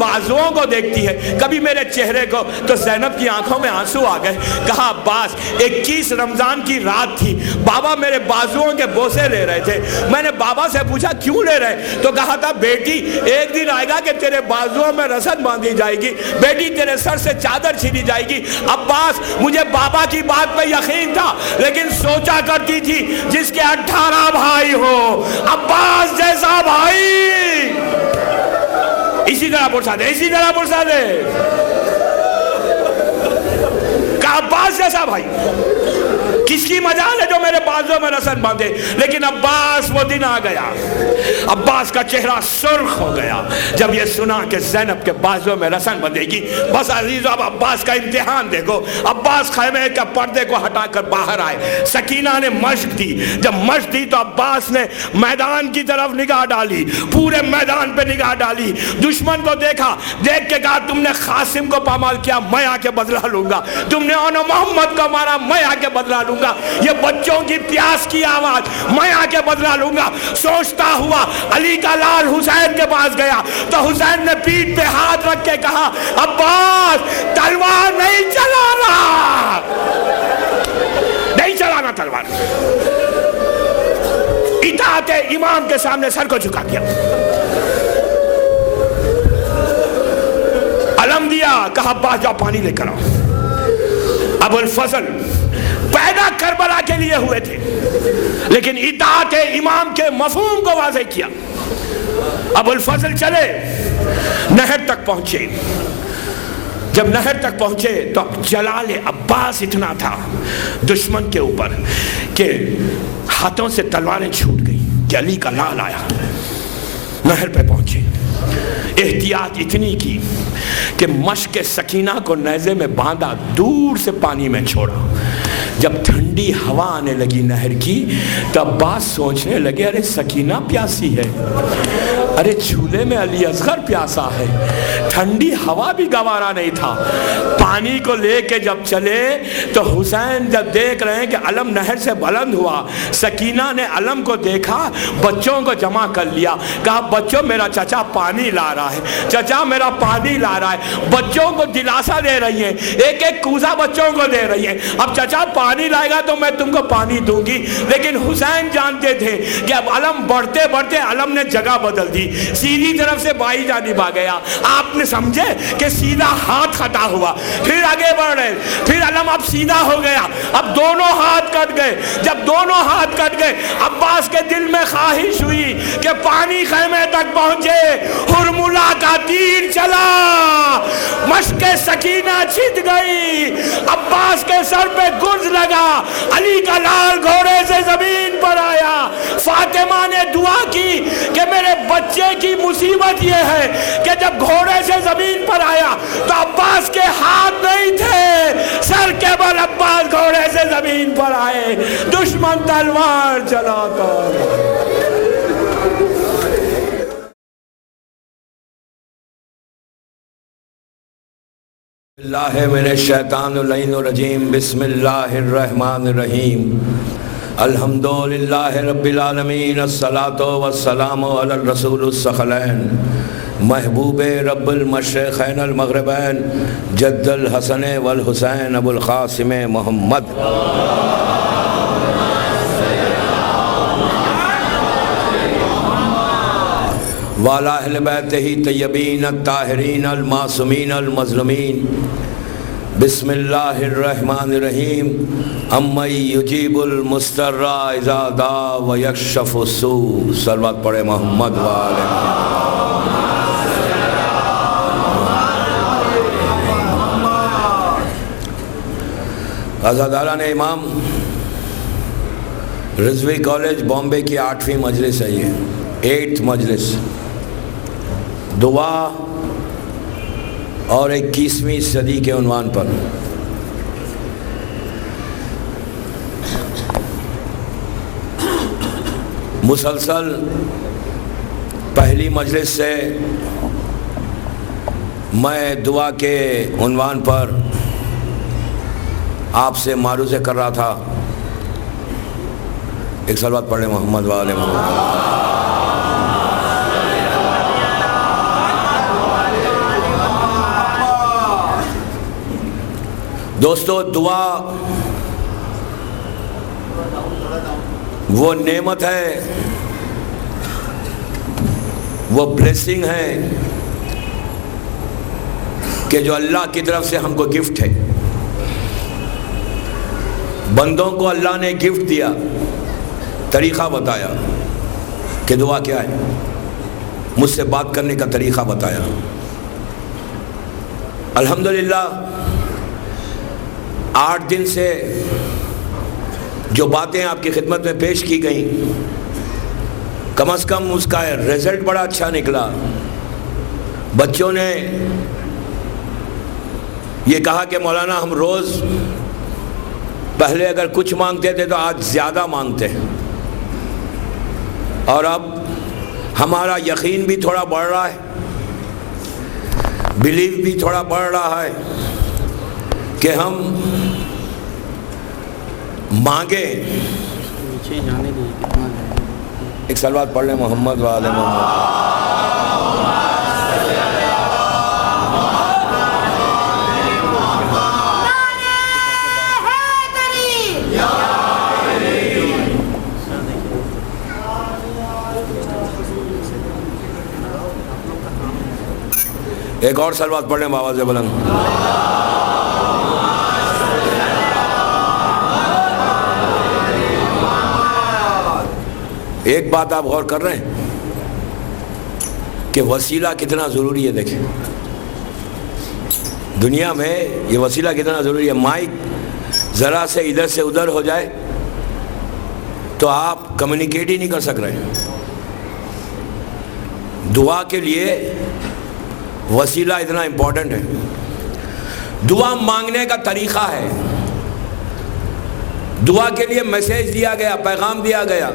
بازوؤں کو دیکھتی ہے کبھی میرے چہرے کو۔ تو زینب کی آنکھوں میں آنسو آ گئے۔ کہا عباس 21 رمضان کی رات تھی، بابا میرے بازوؤں کے بوسے لے رہے تھے، میں نے بابا سے پوچھا کیوں لے رہے؟ تو کہا تھا بیٹی ایک دن آئے گا کہ تیرے بازوؤں میں رسد باندھی جائے گی، بیٹی تیرے سر سے چادر چھینی جائے گی۔ عباس مجھے بابا کی بات پہ یقین تھا، لیکن سوچا کرتی تھی جس کے 18 بھائی ہو، عباس جیسا بھائی اسی طرح پرسا دے، اسی طرح پرسا دے، کہ عباس جیسا بھائی کس کی مجال ہے جو میرے بازوں میں رسن باندھے؟ لیکن عباس وہ دن آ گیا، عباس کا چہرہ سرخ ہو گیا جب یہ سنا کہ زینب کے بازوں میں رسن بندھے گی۔ بس عزیزو اب عباس کا امتحان دیکھو۔ عباس خیمے کا پردے کو ہٹا کر باہر آئے، سکینہ نے مشق دی، جب مشق دی تو عباس نے میدان کی طرف نگاہ ڈالی، پورے میدان پہ نگاہ ڈالی، دشمن کو دیکھا، دیکھ کے کہا تم نے قاسم کو پامال کیا، میں آ کے بدلہ لوں گا، تم نے انو محمد کو مارا، میں آ کے بدلہ لوں گا، یہ بچوں کی پیاس کی آواز میں آ کے بدلہ لوں گا۔ سوچتا ہوا علی کا لال حسین کے پاس گیا تو حسین نے پیٹھ پہ ہاتھ رکھ کے کہا عباس تلوار نہیں چلانا، نہیں چلانا تلوار۔ اطاعت امام کے سامنے سر کو جھکا دیا، علم دیا، کہا عباس جاؤ پانی لے کر آؤ۔ ابو الفضل پیدا کربلا کے لیے ہوئے تھے، لیکن اطاعت امام کے مفہوم کو واضح کیا۔ ابو الفضل چلے، نہر تک پہنچے، جب نہر تک پہنچے تو جلال عباس اتنا تھا دشمن کے اوپر کہ ہاتھوں سے تلواریں چھوٹ گئیں کہ علی کا لال آیا۔ نہر پہ پہنچے، احتیاط اتنی کی کہ مشق سکینہ کو نیزے میں باندھا، دور سے پانی میں چھوڑا۔ جب ٹھنڈی ہوا آنے لگی نہر کی تو عباس سوچنے لگے ارے سکینہ پیاسی ہے، ارے جھولے میں علی اصغر پیاسا ہے، ٹھنڈی ہوا بھی گوارا نہیں تھا۔ پانی کو لے کے جب چلے تو حسین جب دیکھ رہے ہیں کہ علم نہر سے بلند ہوا، سکینہ نے علم کو دیکھا، بچوں کو جمع کر لیا، کہا بچوں میرا چچا پانی لا رہا ہے، چچا میرا پانی لا رہا ہے، بچوں کو دلاسا دے رہی ہیں، ایک ایک کوزہ بچوں کو دے رہی ہیں، اب چچا پانی لائے گا تو میں تم کو پانی دوں گی۔ لیکن حسین جانتے تھے کہ اب علم بڑھتے بڑھتے علم نے جگہ بدل دی، سیدھی طرف سے بائی جانب آ گیا۔ آپ نے سمجھے کہ سیدھا ہاتھ خطا ہوا، پھر آگے بڑھ رہے، پھر علم اب سیدھا ہو گیا، اب دونوں ہاتھ کٹ گئے۔ جب دونوں ہاتھ کٹ گئے عباس کے دل میں خواہش ہوئی کہ پانی خیمے تک پہنچے، ہرملا کا تیر چلا، مشق سکینہ چھت گئی، عباس کے سر پہ گرز لگا، علی کا لال گھوڑے سے زمین پر آیا۔ فاطمہ نے دعا کی کہ میرے بچے کی مصیبت یہ ہے کہ جب گھوڑے سے زمین پر آیا تو عباس کے ہاتھ نہیں تھے، سر کے بل عباس گھوڑے سے زمین پر آئے، دشمن تلوار چلاتا۔ اللہ من الشیطان اللعین الرجیم، بسم اللہ الرحمن الرحیم، الحمدللہ رب العالمین، الصلاۃ والسلام علی الرسول الثقلین، محبوب رب المشرقین المغربین، جد الحسن والحسین ابو القاسم محمد، وعلی اہل بیتہ طیبین الطاہرین المعصومین المظلومین۔ بسم اللہ الرحمن الرحیم، امن یجیب المضطر اذا دعا ویکشف السوء۔ صلوات پڑھے محمد وآلہ عزاداران امام، رضوی کالج بامبے کی 8ویں مجلس ہے، یہ 8th مجلس، دعا اور 21ویں صدی کے عنوان پر۔ مسلسل پہلی مجلس سے میں دعا کے عنوان پر آپ سے معروضے کر رہا تھا، ایک صلوات پڑھیں محمد وآلہ محمد۔ دوستو دعا وہ نعمت ہے، وہ بلیسنگ ہے کہ جو اللہ کی طرف سے ہم کو گفٹ ہے۔ بندوں کو اللہ نے گفٹ دیا، طریقہ بتایا کہ دعا کیا ہے، مجھ سے بات کرنے کا طریقہ بتایا۔ الحمدللہ 8 دن سے جو باتیں آپ کی خدمت میں پیش کی گئیں، کم از کم اس کا رزلٹ بڑا اچھا نکلا۔ بچوں نے یہ کہا کہ مولانا ہم روز پہلے اگر کچھ مانگتے تھے تو آج زیادہ مانگتے ہیں، اور اب ہمارا یقین بھی تھوڑا بڑھ رہا ہے، بلیو بھی تھوڑا بڑھ رہا ہے کہ ہم مانگیں۔ ایک صلوات پڑھ لیں محمد وآل محمد۔ ایک اور صلوات پڑھ لیں بآواز بلند۔ ایک بات آپ غور کر رہے ہیں کہ وسیلہ کتنا ضروری ہے۔ دیکھیں دنیا میں یہ وسیلہ کتنا ضروری ہے۔ مائک ذرا سے ادھر سے ادھر ہو جائے تو آپ کمیونیکیٹ ہی نہیں کر سک رہے۔ دعا کے لیے وسیلہ اتنا امپورٹنٹ ہے۔ دعا مانگنے کا طریقہ ہے۔ دعا کے لیے میسیج دیا گیا، پیغام دیا گیا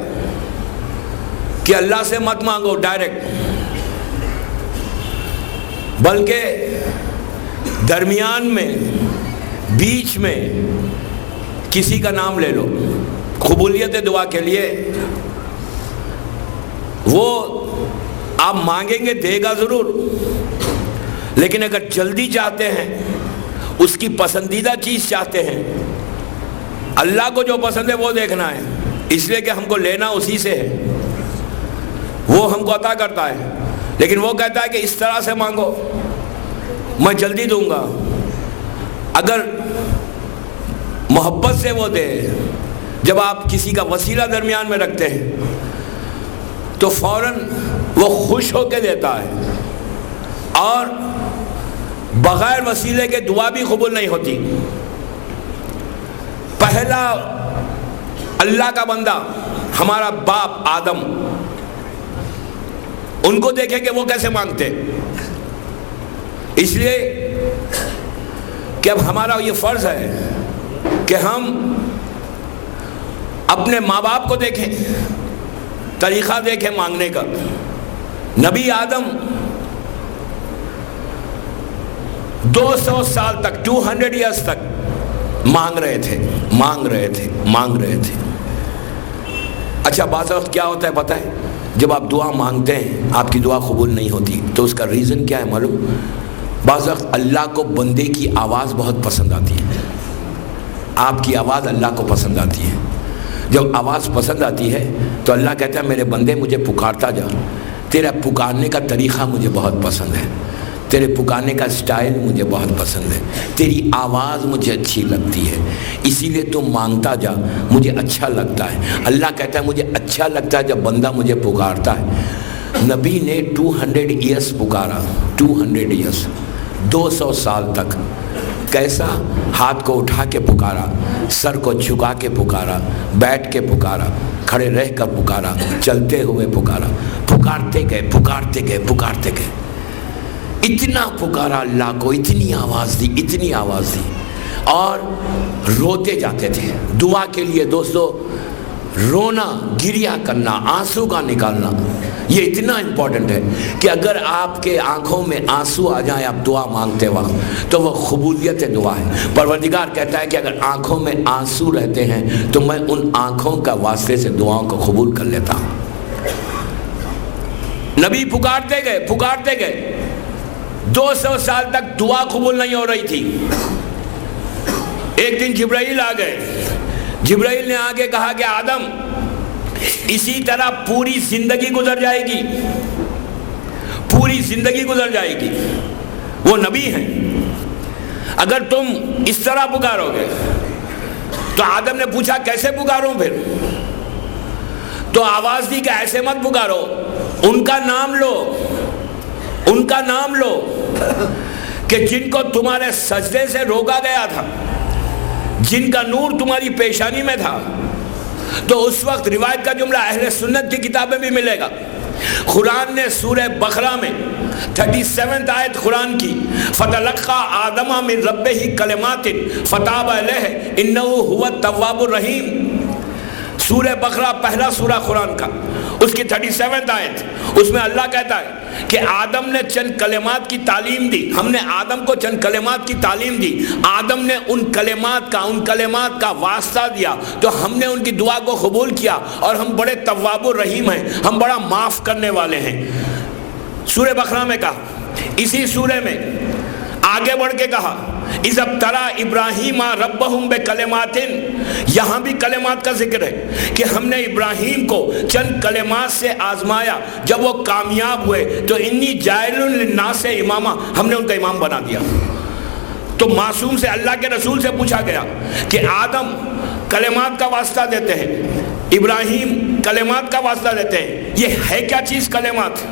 کہ اللہ سے مت مانگو ڈائریکٹ، بلکہ درمیان میں، بیچ میں کسی کا نام لے لو۔ قبولیت دعا کے لیے وہ آپ مانگیں گے، دے گا ضرور، لیکن اگر جلدی چاہتے ہیں، اس کی پسندیدہ چیز چاہتے ہیں، اللہ کو جو پسند ہے وہ دیکھنا ہے، اس لیے کہ ہم کو لینا اسی سے ہے، وہ ہم کو عطا کرتا ہے، لیکن وہ کہتا ہے کہ اس طرح سے مانگو، میں جلدی دوں گا۔ اگر محبت سے وہ دے، جب آپ کسی کا وسیلہ درمیان میں رکھتے ہیں تو فوراً وہ خوش ہو کے دیتا ہے، اور بغیر وسیلے کے دعا بھی قبول نہیں ہوتی۔ پہلا اللہ کا بندہ ہمارا باپ آدم، ان کو دیکھیں کہ وہ کیسے مانگتے۔ اس لیے کہ اب ہمارا یہ فرض ہے کہ ہم اپنے ماں باپ کو دیکھیں، طریقہ دیکھیں مانگنے کا۔ نبی آدم 200 سال تک، 200 ایئرس تک مانگ رہے تھے۔ اچھا بعض وقت کیا ہوتا ہے پتہ ہے، جب آپ دعا مانگتے ہیں آپ کی دعا قبول نہیں ہوتی تو اس کا ریزن کیا ہے معلوم؟ بعض وقت اللہ کو بندے کی آواز بہت پسند آتی ہے، آپ کی آواز اللہ کو پسند آتی ہے۔ جب آواز پسند آتی ہے تو اللہ کہتا ہے میرے بندے مجھے پکارتا جا، تیرا پکارنے کا طریقہ مجھے بہت پسند ہے، تیرے پکارنے کا سٹائل مجھے بہت پسند ہے، تیری آواز مجھے اچھی لگتی ہے، اسی لیے تو مانگتا جا، مجھے اچھا لگتا ہے۔ اللہ کہتا ہے مجھے اچھا لگتا ہے جب بندہ مجھے پکارتا ہے۔ نبی نے 200 ایئرس پکارا، 200 ایئرس، 200 سال تک۔ کیسا؟ ہاتھ کو اٹھا کے پکارا، سر کو جھکا کے پکارا، بیٹھ کے پکارا، کھڑے رہ کر پکارا، چلتے ہوئے پکارا، پکارتے گئے، اتنا پکارا اللہ کو، اتنی آواز دی، اور روتے جاتے تھے دعا کے لیے۔ دوستو رونا، گریہ کرنا، آنسو کا نکالنا، یہ اتنا امپورٹنٹ ہے کہ اگر آپ کے آنکھوں میں آنسو آ جائیں آپ دعا مانگتے وقت تو وہ قبولیت دعا ہے۔ پروردگار کہتا ہے کہ اگر آنکھوں میں آنسو رہتے ہیں تو میں ان آنکھوں کا واسطے سے دعاؤں کو قبول کر لیتا ہوں۔ نبی پکارتے گئے، 200 سال تک دعا قبول نہیں ہو رہی تھی۔ ایک دن جبرائیل آ گئے. جبرائیل نے آگے کہا کہ آدم اسی طرح پوری زندگی گزر جائے گی, پوری زندگی گزر جائے گی. وہ نبی ہیں, اگر تم اس طرح پکارو گے. تو آدم نے پوچھا کیسے پکاروں پھر؟ تو آواز دی کہ ایسے مت پکارو, ان کا نام لو, ان کا نام لو کہ جن کو تمہارے سجدے سے روکا گیا تھا, جن کا نور تمہاری پیشانی میں تھا. تو اس وقت روایت کا جملہ اہل سنت کی کتابیں بھی ملے گا. قرآن نے سورہ بقرہ میں 37 آیت قرآن کی, فَتَلَقَّى آدَمَ مِن رَبِّهِ كَلِمَاتٍ فَتَابَ عَلَيْهِ إِنَّهُ هُوَ التَّوَّابُ الرَّحِيمُ. سورہ بقرہ پہلا سورہ قرآن کا, اس کی 37 آیت, اس میں اللہ کہتا ہے کہ آدم نے چند کلمات کی تعلیم دی, ہم نے آدم کو چند کلمات کی تعلیم دی. آدم نے ان کلمات کا واسطہ دیا تو ہم نے ان کی دعا کو قبول کیا, اور ہم بڑے تواب الرحیم ہیں, ہم بڑا معاف کرنے والے ہیں. سورہ بقرہ میں کہا. اسی سورہ میں آگے بڑھ کے کہا اِذْ ابْتَلَىٰ إِبْرَاهِيمَ رَبَّهُ بِكَلِمَاتٍ. یہاں بھی کلمات کا ذکر ہے کہ ہم نے ابراہیم کو چند کلمات سے آزمایا, جب وہ کامیاب ہوئے تو انی جاعل للناس اماما, ہم نے ان کا امام بنا دیا. تو معصوم سے, اللہ کے رسول سے پوچھا گیا کہ آدم کلمات کا واسطہ دیتے ہیں, ابراہیم کلمات کا واسطہ دیتے ہیں, یہ ہے کیا چیز کلمات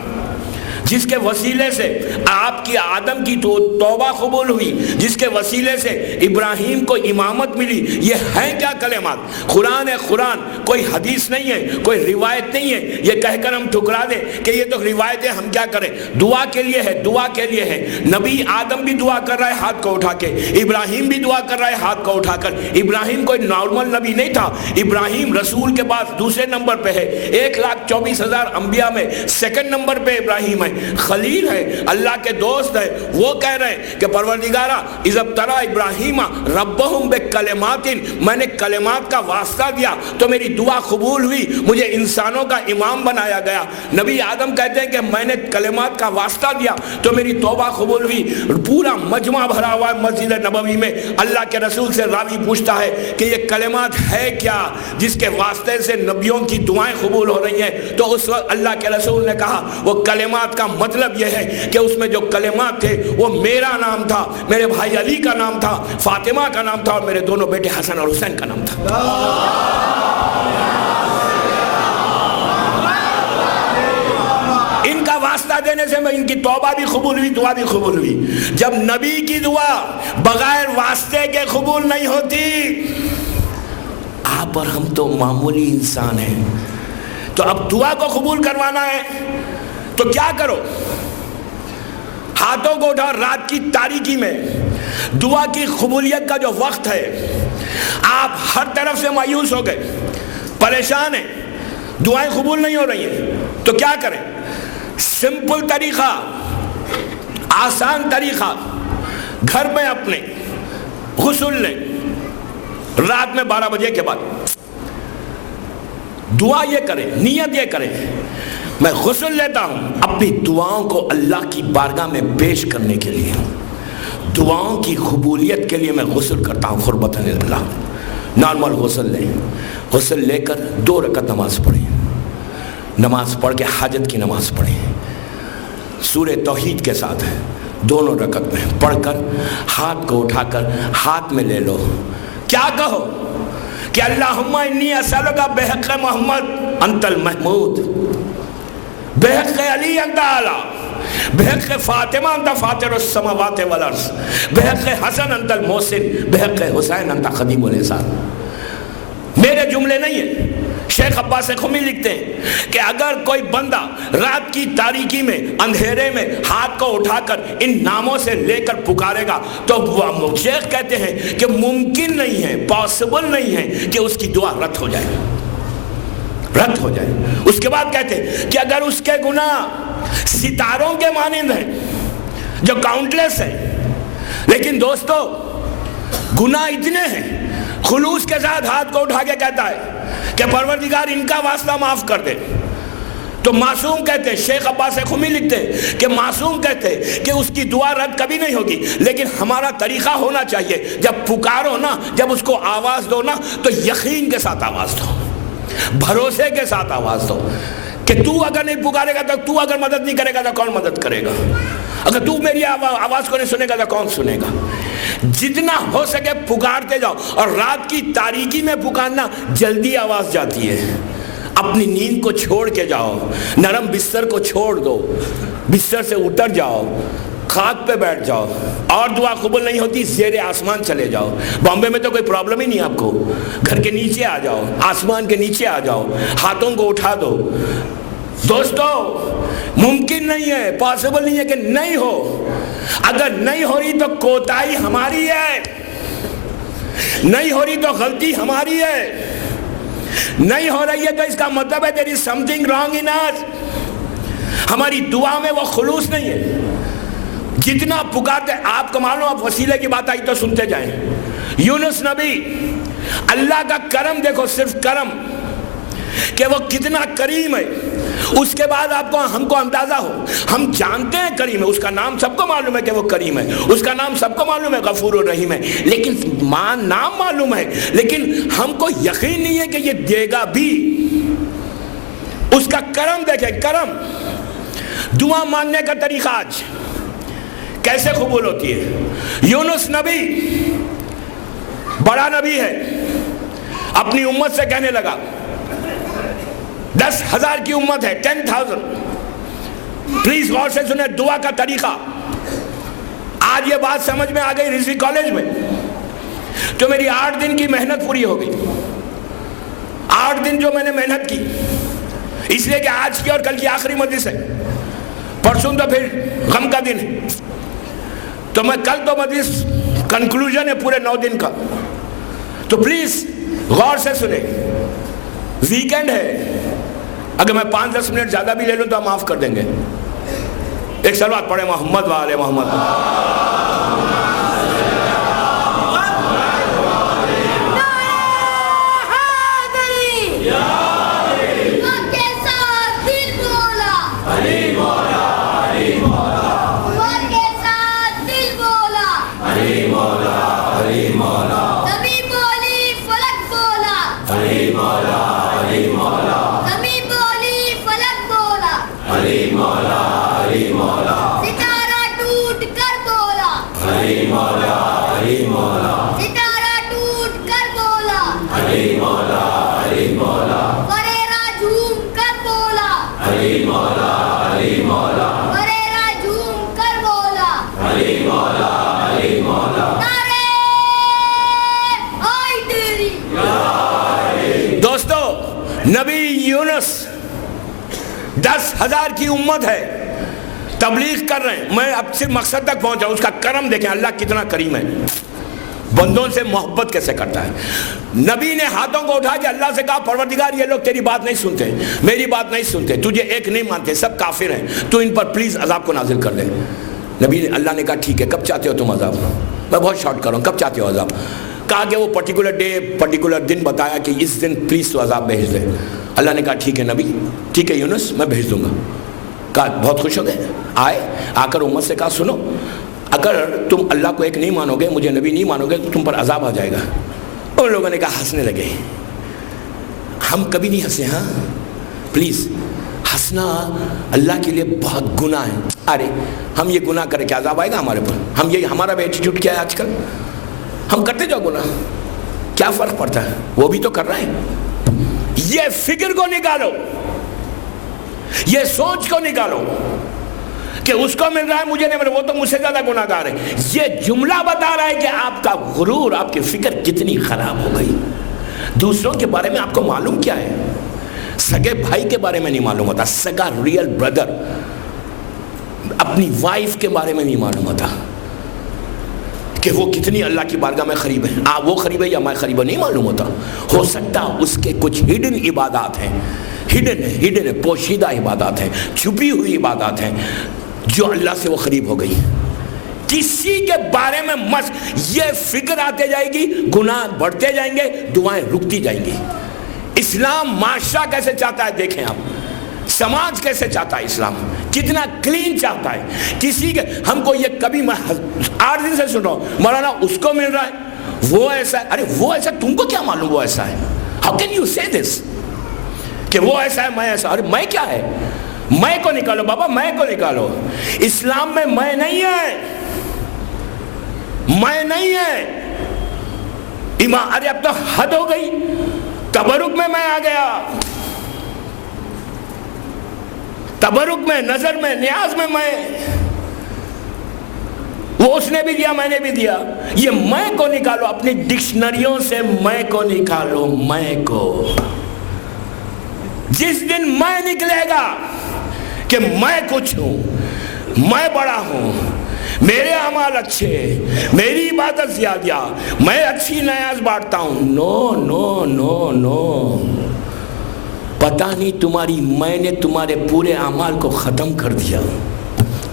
جس کے وسیلے سے آپ کی آدم کی توبہ قبول ہوئی, جس کے وسیلے سے ابراہیم کو امامت ملی؟ یہ ہے کیا کلمات؟ قرآن ہے, قرآن کوئی حدیث نہیں ہے, کوئی روایت نہیں ہے. یہ کہہ کر ہم ٹھکرا دیں کہ یہ تو روایت ہے, ہم کیا کریں؟ دعا کے لیے ہے, دعا کے لیے ہے. نبی آدم بھی دعا کر رہا ہے ہاتھ کو اٹھا کے, ابراہیم بھی دعا کر رہا ہے ہاتھ کو اٹھا کر. ابراہیم کوئی نارمل نبی نہیں تھا, ابراہیم رسول کے بعد دوسرے نمبر پہ ہے. 1,24,000 انبیاء میں سیکنڈ نمبر پہ ابراہیم ہے, خلیل ہے, اللہ کے دوست ہے. وہ کہہ رہے ہیں کہ پروردگارا اِذْ ابْتَلَىٰ إِبْرَاهِيمَ رَبَّهُ بِكَلِمَاتٍ, میں نے کلمات کا واسطہ دیا تو میری دعا قبول ہوئی, مجھے انسانوں کا امام بنایا گیا. نبی آدم کہتے ہیں کہ میں نے کلمات کا واسطہ دیا تو میری توبہ قبول ہوئی. پورا مجمع بھرا ہوا ہے مسجد نبوی میں. اللہ کے رسول سے راوی پوچھتا ہے کہ یہ کلمات ہے کیا جس کے واسطے سے نبیوں کی دعائیں قبول ہو رہی ہیں؟ تو اس وقت اللہ کے رسول نے کہا وہ کلمات کا مطلب یہ ہے کہ اس میں جو کلمات تھے وہ میرا نام تھا, میرے بھائی علی کا نام تھا, فاطمہ کا نام تھا, اور میرے دونوں بیٹے حسن اور حسین کا نام تھا. ان کا واسطہ دینے سے ان کی توبہ بھی قبول ہوئی, دعا بھی قبول ہوئی. جب نبی کی دعا بغیر واسطے کے قبول نہیں ہوتی, آپ اور ہم تو معمولی انسان ہیں, تو اب دعا کو قبول کروانا ہے تو کیا کرو؟ ہاتھوں کو اٹھا, رات کی تاریکی میں دعا کی قبولیت کا جو وقت ہے, آپ ہر طرف سے مایوس ہو گئے, پریشان ہیں, دعائیں قبول نہیں ہو رہی ہیں, تو کیا کریں؟ سمپل طریقہ, آسان طریقہ, گھر میں اپنے غسل لیں رات میں 12 بجے کے بعد. دعا یہ کریں, نیت یہ کریں, میں غسل لیتا ہوں اپنی دعاؤں کو اللہ کی بارگاہ میں پیش کرنے کے لیے, دعاؤں کی قبولیت کے لیے میں غسل کرتا ہوں قربتاً اللہ. نارمل غسل لیں, غسل لے کر 2 رکعت نماز پڑھیں, نماز پڑھ کے حاجت کی نماز پڑھیں, سورہ توحید کے ساتھ دونوں رکعت میں پڑھ کر ہاتھ کو اٹھا کر ہاتھ میں لے لو. کیا کہو کہ اللہم انی اسألک بحق محمد انت المحمود, بحق علی انت اعلی, بحق فاطمہ انت فاطر السماوات والارض, بحق حسن انت المحسن, بحق حسین انت خدیم الانسان. میرے جملے نہیں ہیں. شیخ عباس خمی لکھتے ہیں کہ اگر کوئی بندہ رات کی تاریکی میں, اندھیرے میں ہاتھ کو اٹھا کر ان ناموں سے لے کر پکارے گا تو شیخ کہتے ہیں کہ ممکن نہیں ہے, پاسبل نہیں ہے کہ اس کی دعا رد ہو جائے, رد ہو جائے. اس کے بعد کہتے ہیں کہ اگر اس کے گناہ ستاروں کے مانند ہیں جو کاؤنٹلیس ہیں, لیکن دوستو گناہ اتنے ہیں, خلوص کے ساتھ ہاتھ کو اٹھا کے کہتا ہے کہ پروردگار ان کا واسطہ معاف کر دے, تو معصوم کہتے ہیں، شیخ عباس خمی لکھتے ہیں کہ معصوم کہتے ہیں کہ اس کی دعا رد کبھی نہیں ہوگی، لیکن ہمارا طریقہ ہونا چاہیے جب پکارو نا، جب اس کو آواز دو نا تو یقین کے ساتھ آواز دو، بھروسے کے ساتھ آواز دو کہ تو اگر نہیں پکارے گا تو، تو اگر مدد نہیں کرے گا تو کون مدد کرے گا، اگر تو میری آواز کو نہیں سنے گا تو کون سنے گا۔ جتنا ہو سکے پکارتے جاؤ، اور رات کی تاریکی میں پکارنا جلدی آواز جاتی ہے۔ اپنی نیند کو چھوڑ کے جاؤ، نرم بستر کو چھوڑ دو، بستر سے اتر جاؤ، خاک پہ بیٹھ جاؤ، اور دعا قبول نہیں ہوتی زیر آسمان چلے جاؤ۔ بامبے میں تو کوئی پرابلم ہی نہیں آپ کو، گھر کے نیچے آ جاؤ، آسمان کے نیچے آ جاؤ، ہاتھوں کو اٹھا دو۔ دوستو ممکن نہیں ہے، پاسبل نہیں ہے کہ نہیں ہو، اگر نہیں ہو رہی تو کوتاہی ہماری ہے، نہیں ہو رہی تو غلطی ہماری ہے، نہیں ہو رہی ہے تو اس کا مطلب ہے there is something wrong in us، ہماری دعا میں وہ خلوص نہیں ہے۔ جتنا پکارتے، آپ کو معلوم، آپ وسیلے کی بات آئی تو سنتے جائیں۔ یونس نبی، اللہ کا کرم دیکھو، صرف کرم کہ وہ کتنا کریم ہے۔ اس کے بعد آپ کو، ہم کو اندازہ ہو، ہم جانتے ہیں کریم ہے، اس کا نام سب کو معلوم ہے کہ وہ کریم ہے، اس کا نام سب کو معلوم ہے غفور الرحیم ہے، لیکن نام معلوم ہے، لیکن ہم کو یقین نہیں ہے کہ یہ دے گا بھی۔ اس کا کرم دیکھیں، کرم۔ دعا مانگنے کا طریقہ آج کیسے قبول ہوتی ہے۔ یونس نبی بڑا نبی ہے، اپنی امت سے کہنے لگا، 10,000 کی امت ہے، 10,000، پلیز غور سے سنیں دعا کا طریقہ۔ آج یہ بات سمجھ میں آ گئی رضوی کالج میں، تو میری 8 دن کی محنت پوری ہو گئی۔ 8 دن جو میں نے محنت کی، اس لیے کہ آج کی اور کل کی آخری مجلس ہے، پرسوں تو پھر غم کا دن ہے، تو میں کل تو مجلس کنکلوژن ہے پورے 9 دن کا، تو پلیز غور سے سنیں۔ ویکنڈ ہے، اگر میں 5-10 منٹ زیادہ بھی لے لوں تو ہم معاف کر دیں گے۔ ایک صلوات پڑھیں محمد وآل محمد۔ نبی یونس 10,000 کی امت ہے، تبلیغ کر رہے ہیں، میں اب صرف مقصد تک پہنچا۔ اس کا کرم دیکھیں، اللہ کتنا کریم ہے، بندوں سے محبت کیسے کرتا ہے۔ نبی نے ہاتھوں کو اٹھا کے اللہ سے کہا، پروردگار یہ لوگ تیری بات نہیں سنتے، میری بات نہیں سنتے، تجھے ایک نہیں مانتے، سب کافر ہیں، تو ان پر پلیز عذاب کو نازل کر دے۔ نبی نے، اللہ نے کہا ٹھیک ہے، کب چاہتے ہو تم عذاب؟ میں بہت شارٹ کر رہا ہوں، کب چاہتے ہو عذاب؟ کہا کہ وہ پرٹیکولر ڈے، پرٹیکولر دن بتایا کہ اس دن پلیز تو عذاب بھیج دے۔ اللہ نے کہا ٹھیک ہے نبی، ٹھیک ہے یونس، میں بھیج دوں گا۔ کہا بہت خوش ہو گئے، آئے، آ کر امت سے کہا سنو، اگر تم اللہ کو ایک نہیں مانو گے، مجھے نبی نہیں مانو گے، تو تم پر عذاب آ جائے گا۔ ان لوگوں نے کہا، ہنسنے لگے۔ ہم کبھی نہیں ہنسے، ہاں پلیز، ہنسنا اللہ کے لیے بہت گناہ ہے۔ ارے ہم یہ گناہ کریں کہ عذاب آئے گا ہمارے پر؟ ہم یہ، ہمارا بھی ایٹیٹیوڈ کیا ہے آج کل؟ ہم کرتے جاؤ گناہ، کیا فرق پڑتا ہے؟ وہ بھی تو کر رہے ہیں۔ یہ فکر کو نکالو، یہ سوچ کو نکالو کہ اس کو مل رہا ہے مجھے نہیں مل رہا، وہ تو مجھ سے زیادہ گناہ گار ہے۔ یہ جملہ بتا رہا ہے کہ آپ کا غرور، آپ کی فکر کتنی خراب ہو گئی۔ دوسروں کے بارے میں آپ کو معلوم کیا ہے؟ سگے بھائی کے بارے میں نہیں معلوم ہوتا، سگا ریئل بردر، اپنی وائف کے بارے میں نہیں معلوم ہوتا کہ وہ کتنی اللہ کی بارگاہ میں قریب ہے۔ وہ قریب ہے یا میں قریب ہے نہیں معلوم ہوتا۔ ہو سکتا اس کے کچھ ہڈن عبادات ہیں، ہڈن ہے، پوشیدہ عبادات ہیں، چھپی ہوئی عبادات ہیں جو اللہ سے وہ قریب ہو گئی۔ کسی کے بارے میں یہ فکر آتے جائے گی، گناہ بڑھتے جائیں گے، دعائیں رکتی جائیں گی۔ اسلام معاشرہ کیسے چاہتا ہے دیکھیں آپ، سماج کیسے چاہتا ہے اسلام, کتنا کلین چاہتا ہے. کسی کے ہم کو یہ کبھی, میں 8 دن سے سن رہا ہوں مولانا اس کو مل رہا ہے, وہ ایسا ہے. ارے وہ ایسا, تم کو کیا معلوم وہ ایسا ہے؟ ہاؤ کین یو سے دس کہ وہ ایسا ہے میں ایسا؟ ارے میں کیا ہے؟ میں کو نکالو بابا, میں کو نکالو. اسلام میں میں نہیں ہے, میں نہیں ہے. ایمان, ارے اب تو حد ہو گئی. تبرک میں آ گیا, تبرک میں, نظر میں, نیاز میں وہ اس نے بھی دیا, میں نے بھی دیا. یہ میں کو نکالو اپنی ڈکشنریوں سے, میں کو نکالو. میں کو جس دن میں نکلے گا کہ میں کچھ ہوں, میں بڑا ہوں, میرے اعمال اچھے, میری عبادت زیادہ, میں اچھی نیاز بانٹتا ہوں, نو نو نو نو. پتہ نہیں تمہاری میں نے تمہارے پورے اعمال کو ختم کر دیا,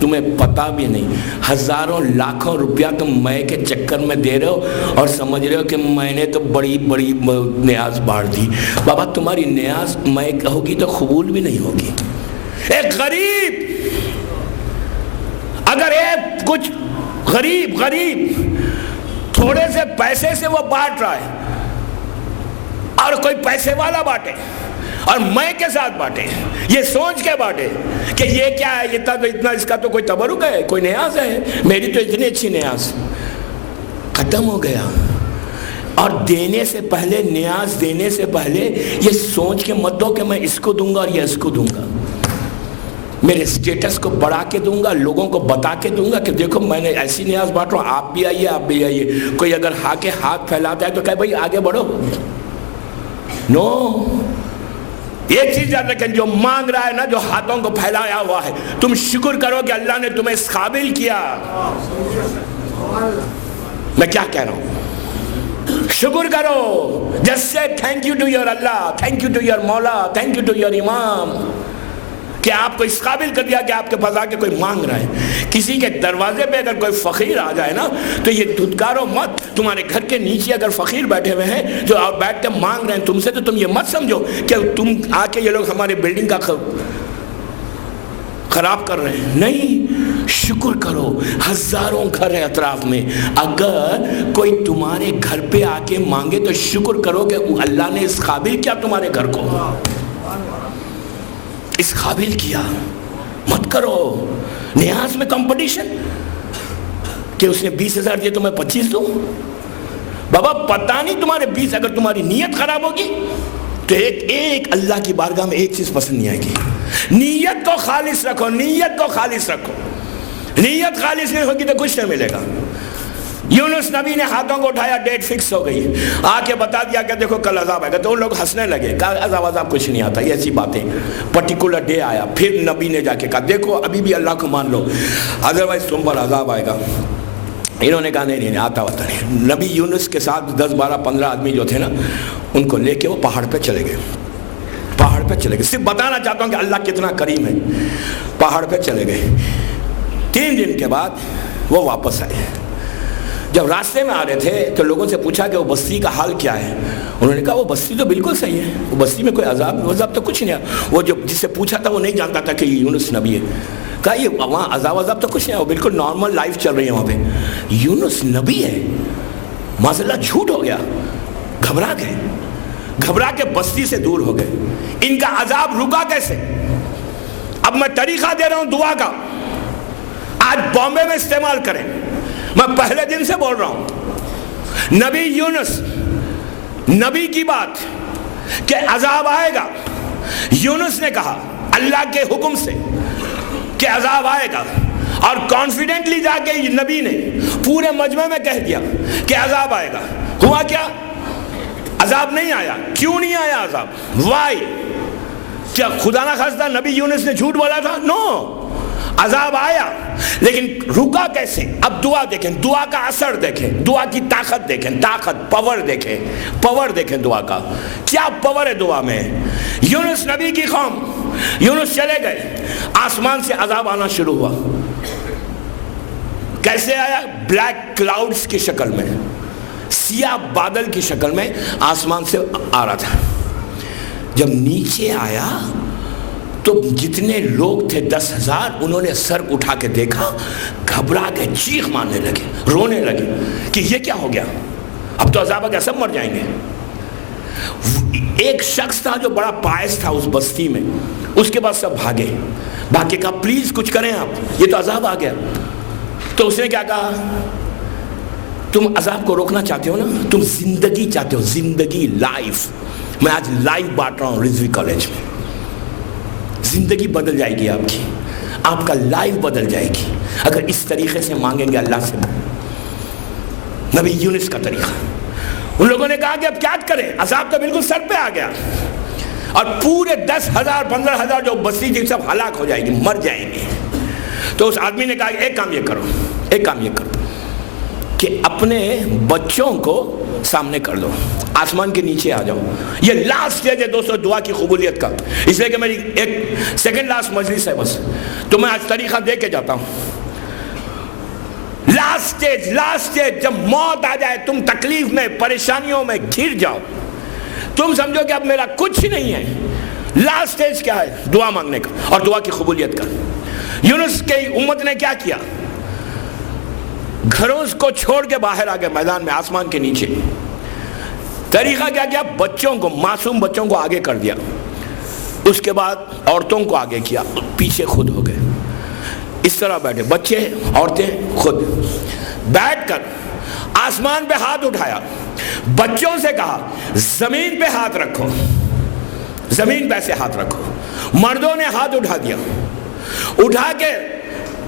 تمہیں پتہ بھی نہیں. ہزاروں لاکھوں روپیہ تم میں کے چکر میں دے رہے ہو اور سمجھ رہے ہو کہ میں نے تو بڑی بڑی نیاز بانٹ دی. بابا تمہاری نیاز میں ہوگی تو قبول بھی نہیں ہوگی. ایک غریب, اگر ایک کچھ غریب تھوڑے سے پیسے سے وہ بانٹ رہا ہے اور کوئی پیسے والا بانٹے اور میں کے ساتھ بانٹے, یہ سوچ کے بانٹے کہ یہ کیا ہے, اتنا اس کا تو کوئی تبرک ہے, کوئی نیاز ہے, میری تو اتنی اچھی نیاز. ختم ہو گیا. اور دینے سے پہلے, نیاز دینے سے پہلے یہ سوچ کے مت دو کہ میں اس کو دوں گا اور یہ اس کو دوں گا, میرے سٹیٹس کو بڑھا کے دوں گا, لوگوں کو بتا کے دوں گا کہ دیکھو میں نے ایسی نیاز بانٹ رہا ہوں, آپ بھی آئیے, آپ بھی آئیے. کوئی اگر ہاتھ پھیلاتا ہے تو کہے بھائی آگے بڑھو. نو, ایک چیز یاد رکھیں, جو مانگ رہا ہے نا, جو ہاتھوں کو پھیلایا ہوا ہے, تم شکر کرو کہ اللہ نے تمہیں اس قابل کیا. میں کیا کہہ رہا ہوں؟ شکر کرو. جس سے تھینک یو ٹو یور اللہ, تھینک یو ٹو یور مولا, تھینک یو ٹو یور امام کہ آپ کو اس قابل کر دیا کہ آپ کے پاس آ کے کوئی مانگ رہا ہے. کسی کے دروازے پہ اگر کوئی فقیر آ جائے نا تو یہ دھتکارو مت. تمہارے گھر کے نیچے اگر فقیر بیٹھے ہوئے ہیں جو آپ بیٹھ کے مانگ رہے ہیں تم سے, تو تم یہ مت سمجھو کہ تم آ کے یہ لوگ ہمارے بلڈنگ کا خراب کر رہے ہیں. نہیں, شکر کرو. ہزاروں گھر ہیں اطراف میں, اگر کوئی تمہارے گھر پہ آ کے مانگے تو شکر کرو کہ اللہ نے اس قابل کیا تمہارے گھر کو, اس قابل کیا. مت کرو نیاز میں کمپٹیشن کہ اس نے 20,000 دیے تو میں 25 دوں. بابا پتہ نہیں تمہارے 20, اگر تمہاری نیت خراب ہوگی تو ایک اللہ کی بارگاہ میں ایک چیز پسند نہیں آئے گی. نیت کو خالص رکھو, نیت کو خالص رکھو. نیت خالص نہیں ہوگی تو کچھ نہیں ملے گا. یونس نبی نے ہاتھوں کو اٹھایا, ڈیٹ فکس ہو گئی, آ کے بتا دیا کہ دیکھو کل عذاب آئے گا. تو ان لوگ ہنسنے لگے, کہا عذاب کچھ نہیں آتا, یہ ایسی باتیں. پرٹیکولر ڈے آیا, پھر نبی نے جا کے کہا دیکھو ابھی بھی اللہ کو مان لو, ادروائز تم پر عذاب آئے گا. انہوں نے کہا نہیں آتا نہیں. نبی یونس کے ساتھ 10 12 15 آدمی جو تھے نا, ان کو لے کے وہ پہاڑ پہ چلے گئے. پہاڑ پہ چلے گئے, صرف بتانا چاہتا ہوں کہ اللہ کتنا کریم ہے. پہاڑ پہ چلے گئے. 3 دن کے بعد وہ واپس آئے. جب راستے میں آ رہے تھے تو لوگوں سے پوچھا کہ وہ بستی کا حال کیا ہے. انہوں نے کہا وہ بستی تو بالکل صحیح ہے, وہ بستی میں کوئی عذاب تو کچھ نہیں ہے. وہ جو جس سے پوچھا تھا وہ نہیں جانتا تھا کہ یونس نبی ہے. کہا یہ وہاں عذاب تو کچھ نہیں ہے, وہ بالکل نارمل لائف چل رہی ہے وہاں پہ. یونس نبی ہے, ماشاء اللہ جھوٹ ہو گیا. گھبرا کے بستی سے دور ہو گئے. ان کا عذاب رکا کیسے؟ اب میں طریقہ دے رہا ہوں دعا کا, آج بامبے میں استعمال کریں. میں پہلے دن سے بول رہا ہوں, نبی یونس نبی کی بات کہ عذاب آئے گا, یونس نے کہا اللہ کے حکم سے کہ عذاب آئے گا, اور کانفیڈنٹلی جا کے نبی نے پورے مجمع میں کہہ دیا کہ عذاب آئے گا. ہوا کیا؟ عذاب نہیں آیا. کیوں نہیں آیا عذاب؟ وائی؟ کیا خدا نہ خواستہ نبی یونس نے جھوٹ بولا تھا؟ نو, عذاب آیا لیکن رکا کیسے؟ اب دعا دیکھیں, دعا کا اثر دیکھیں, دعا کی طاقت دیکھیں, پاور دیکھیں دعا کا. کیا پاور ہے دعا میں؟ یونس نبی کی قوم, یونس چلے گئے, آسمان سے عذاب آنا شروع ہوا. کیسے آیا؟ بلیک کلاؤڈز کی شکل میں, سیاہ بادل کی شکل میں آسمان سے آ رہا تھا. جب نیچے آیا تو جتنے لوگ تھے 10,000 انہوں نے سر اٹھا کے دیکھا, گھبرا کے چیخ مارنے لگے, رونے لگے کہ یہ کیا ہو گیا, اب تو عذاب آ گیا, سب مر جائیں گے. ایک شخص تھا جو بڑا پائس تھا اس بستی میں, اس کے بعد سب بھاگے, بھاگ کے کہا پلیز کچھ کریں آپ, یہ تو عذاب آ گیا. تو اس نے کیا کہا, تم عذاب کو روکنا چاہتے ہو نا, تم زندگی چاہتے ہو, زندگی, لائف. میں آج لائف بانٹ رہا ہوں رضوی کالج میں. زندگی بدل جائے گی آپ کی, آپ کا لائف بدل جائے گی اگر اس طریقے سے مانگیں گے اللہ سے. نبی یونس کا طریقہ. ان لوگوں نے کہا کہ اب کیا کریں, عذاب تو بالکل سر پہ آ گیا اور پورے 10,000 15,000 جو بستی تھی سب ہلاک ہو جائے گی, مر جائیں گے. تو اس آدمی نے کہا ایک کام یہ کرو, ایک کام یہ کرو کہ اپنے بچوں کو سامنے کر دو, آسمان کے نیچے آ جاؤ. یہ لاسٹ سٹیج ہے دوستو دعا کی قبولیت کا, اس لیے کہ میری ایک سیکنڈ لاسٹ مجلس ہے بس, تو میں آج طریقہ دے کے جاتا ہوں. لاسٹ سٹیج جب موت آ جائے, تم تکلیف میں, پریشانیوں میں گھر جاؤ, تم سمجھو کہ اب میرا کچھ نہیں ہے. لاسٹ سٹیج کیا ہے, دعا مانگنے کا اور دعا کی قبولیت کا. یونس کی امت نے کیا کیا, گھروں کو چھوڑ کے باہر آ گئے میدان میں, آسمان کے نیچے. طریقہ کیا کیا, بچوں کو, معصوم بچوں کو آگے کر دیا, اس کے بعد عورتوں کو آگے کیا, پیچھے خود ہو گئے. اس طرح بیٹھے, بچے, عورتیں, خود بیٹھ کر آسمان پہ ہاتھ اٹھایا, بچوں سے کہا زمین پہ ہاتھ رکھو, زمین پہ ایسے ہاتھ رکھو. مردوں نے ہاتھ اٹھا دیا, اٹھا کے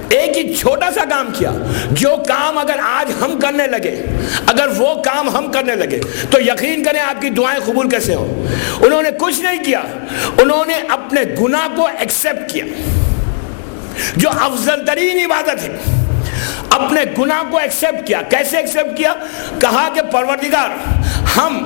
ایک ہی چھوٹا سا کام کیا. جو کام اگر آج ہم کرنے لگے, اگر وہ کام ہم کرنے لگے تو یقین کریں آپ کی دعائیں قبول کیسے ہو. انہوں نے کچھ نہیں کیا, انہوں نے اپنے گناہ کو ایکسپٹ کیا, جو افضل ترین عبادت ہے. اپنے گناہ کو ایکسپٹ کیا. کیسے ایکسپٹ کیا, کہا کہ پروردگار ہم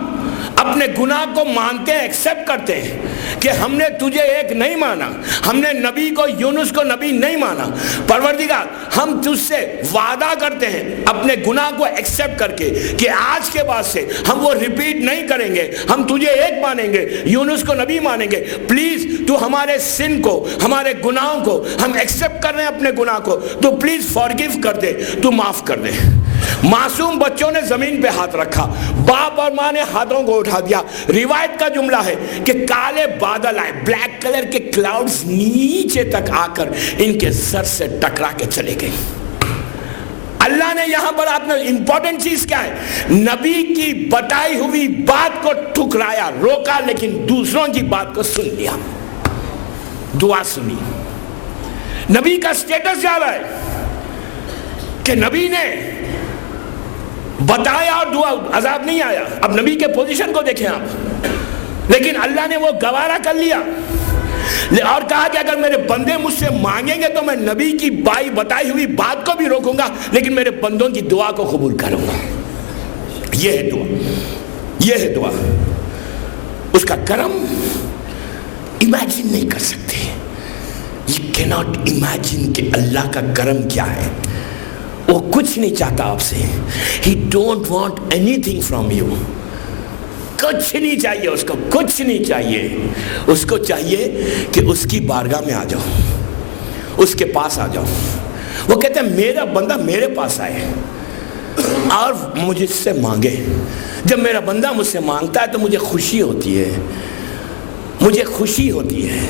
اپنے گناہ کو مانتے ہیں, ایکسپٹ کرتے ہیں کہ ہم نے تجھے ایک نہیں مانا, ہم نے نبی کو, یونس کو نبی نہیں مانا. پروردگار ہم تجھ سے وعدہ کرتے ہیں اپنے گناہ کو ایکسپٹ کر کے کہ آج کے بعد سے ہم وہ ریپیٹ نہیں کریں گے, ہم تجھے ایک مانیں گے, یونس کو نبی مانیں گے. پلیز تو ہمارے سن کو, ہمارے گناہوں کو, ہم ایکسپٹ کر رہے ہیں اپنے گناہ کو, تو پلیز فارگیو کر دے, تو معاف کر دے. معصوم بچوں نے زمین پہ ہاتھ رکھا, باپ اور ماں نے ہاتھوں کو اٹھا دیا. روایت کا جملہ ہے کہ کالے بادل آئے, بلیک کلر کے کلاؤڈز نیچے تک آ کر ان کے سر سے ٹکرا کے چلے گئے. اللہ نے یہاں پر آپ نے امپورٹنٹ چیز کیا ہے, نبی کی بتائی ہوئی بات کو ٹھکرایا, روکا, لیکن دوسروں کی بات کو سن لیا, دعا سنی. نبی کا سٹیٹس زیادہ ہے کہ نبی نے بتایا اور دعا, عذاب نہیں آیا. اب نبی کے پوزیشن کو دیکھیں آپ, لیکن اللہ نے وہ گوارا کر لیا اور کہا کہ اگر میرے بندے مجھ سے مانگیں گے تو میں نبی کی بتائی ہوئی بات کو بھی روکوں گا, لیکن میرے بندوں کی دعا کو قبول کروں گا. یہ ہے دعا, یہ ہے دعا. اس کا کرم امیجن نہیں کر سکتے. You cannot imagine کہ اللہ کا کرم کیا ہے. وہ کچھ نہیں چاہتا آپ سے. He don't want anything from you. کچھ نہیں چاہیے اس کو, کچھ نہیں چاہیے. اس کو چاہیے کہ اس کی بارگاہ میں آ جاؤ, اس کے پاس آ جاؤ. وہ کہتے ہیں میرا بندہ میرے پاس آئے اور مجھ سے مانگے. جب میرا بندہ مجھ سے مانگتا ہے تو مجھے خوشی ہوتی ہے, مجھے خوشی ہوتی ہے.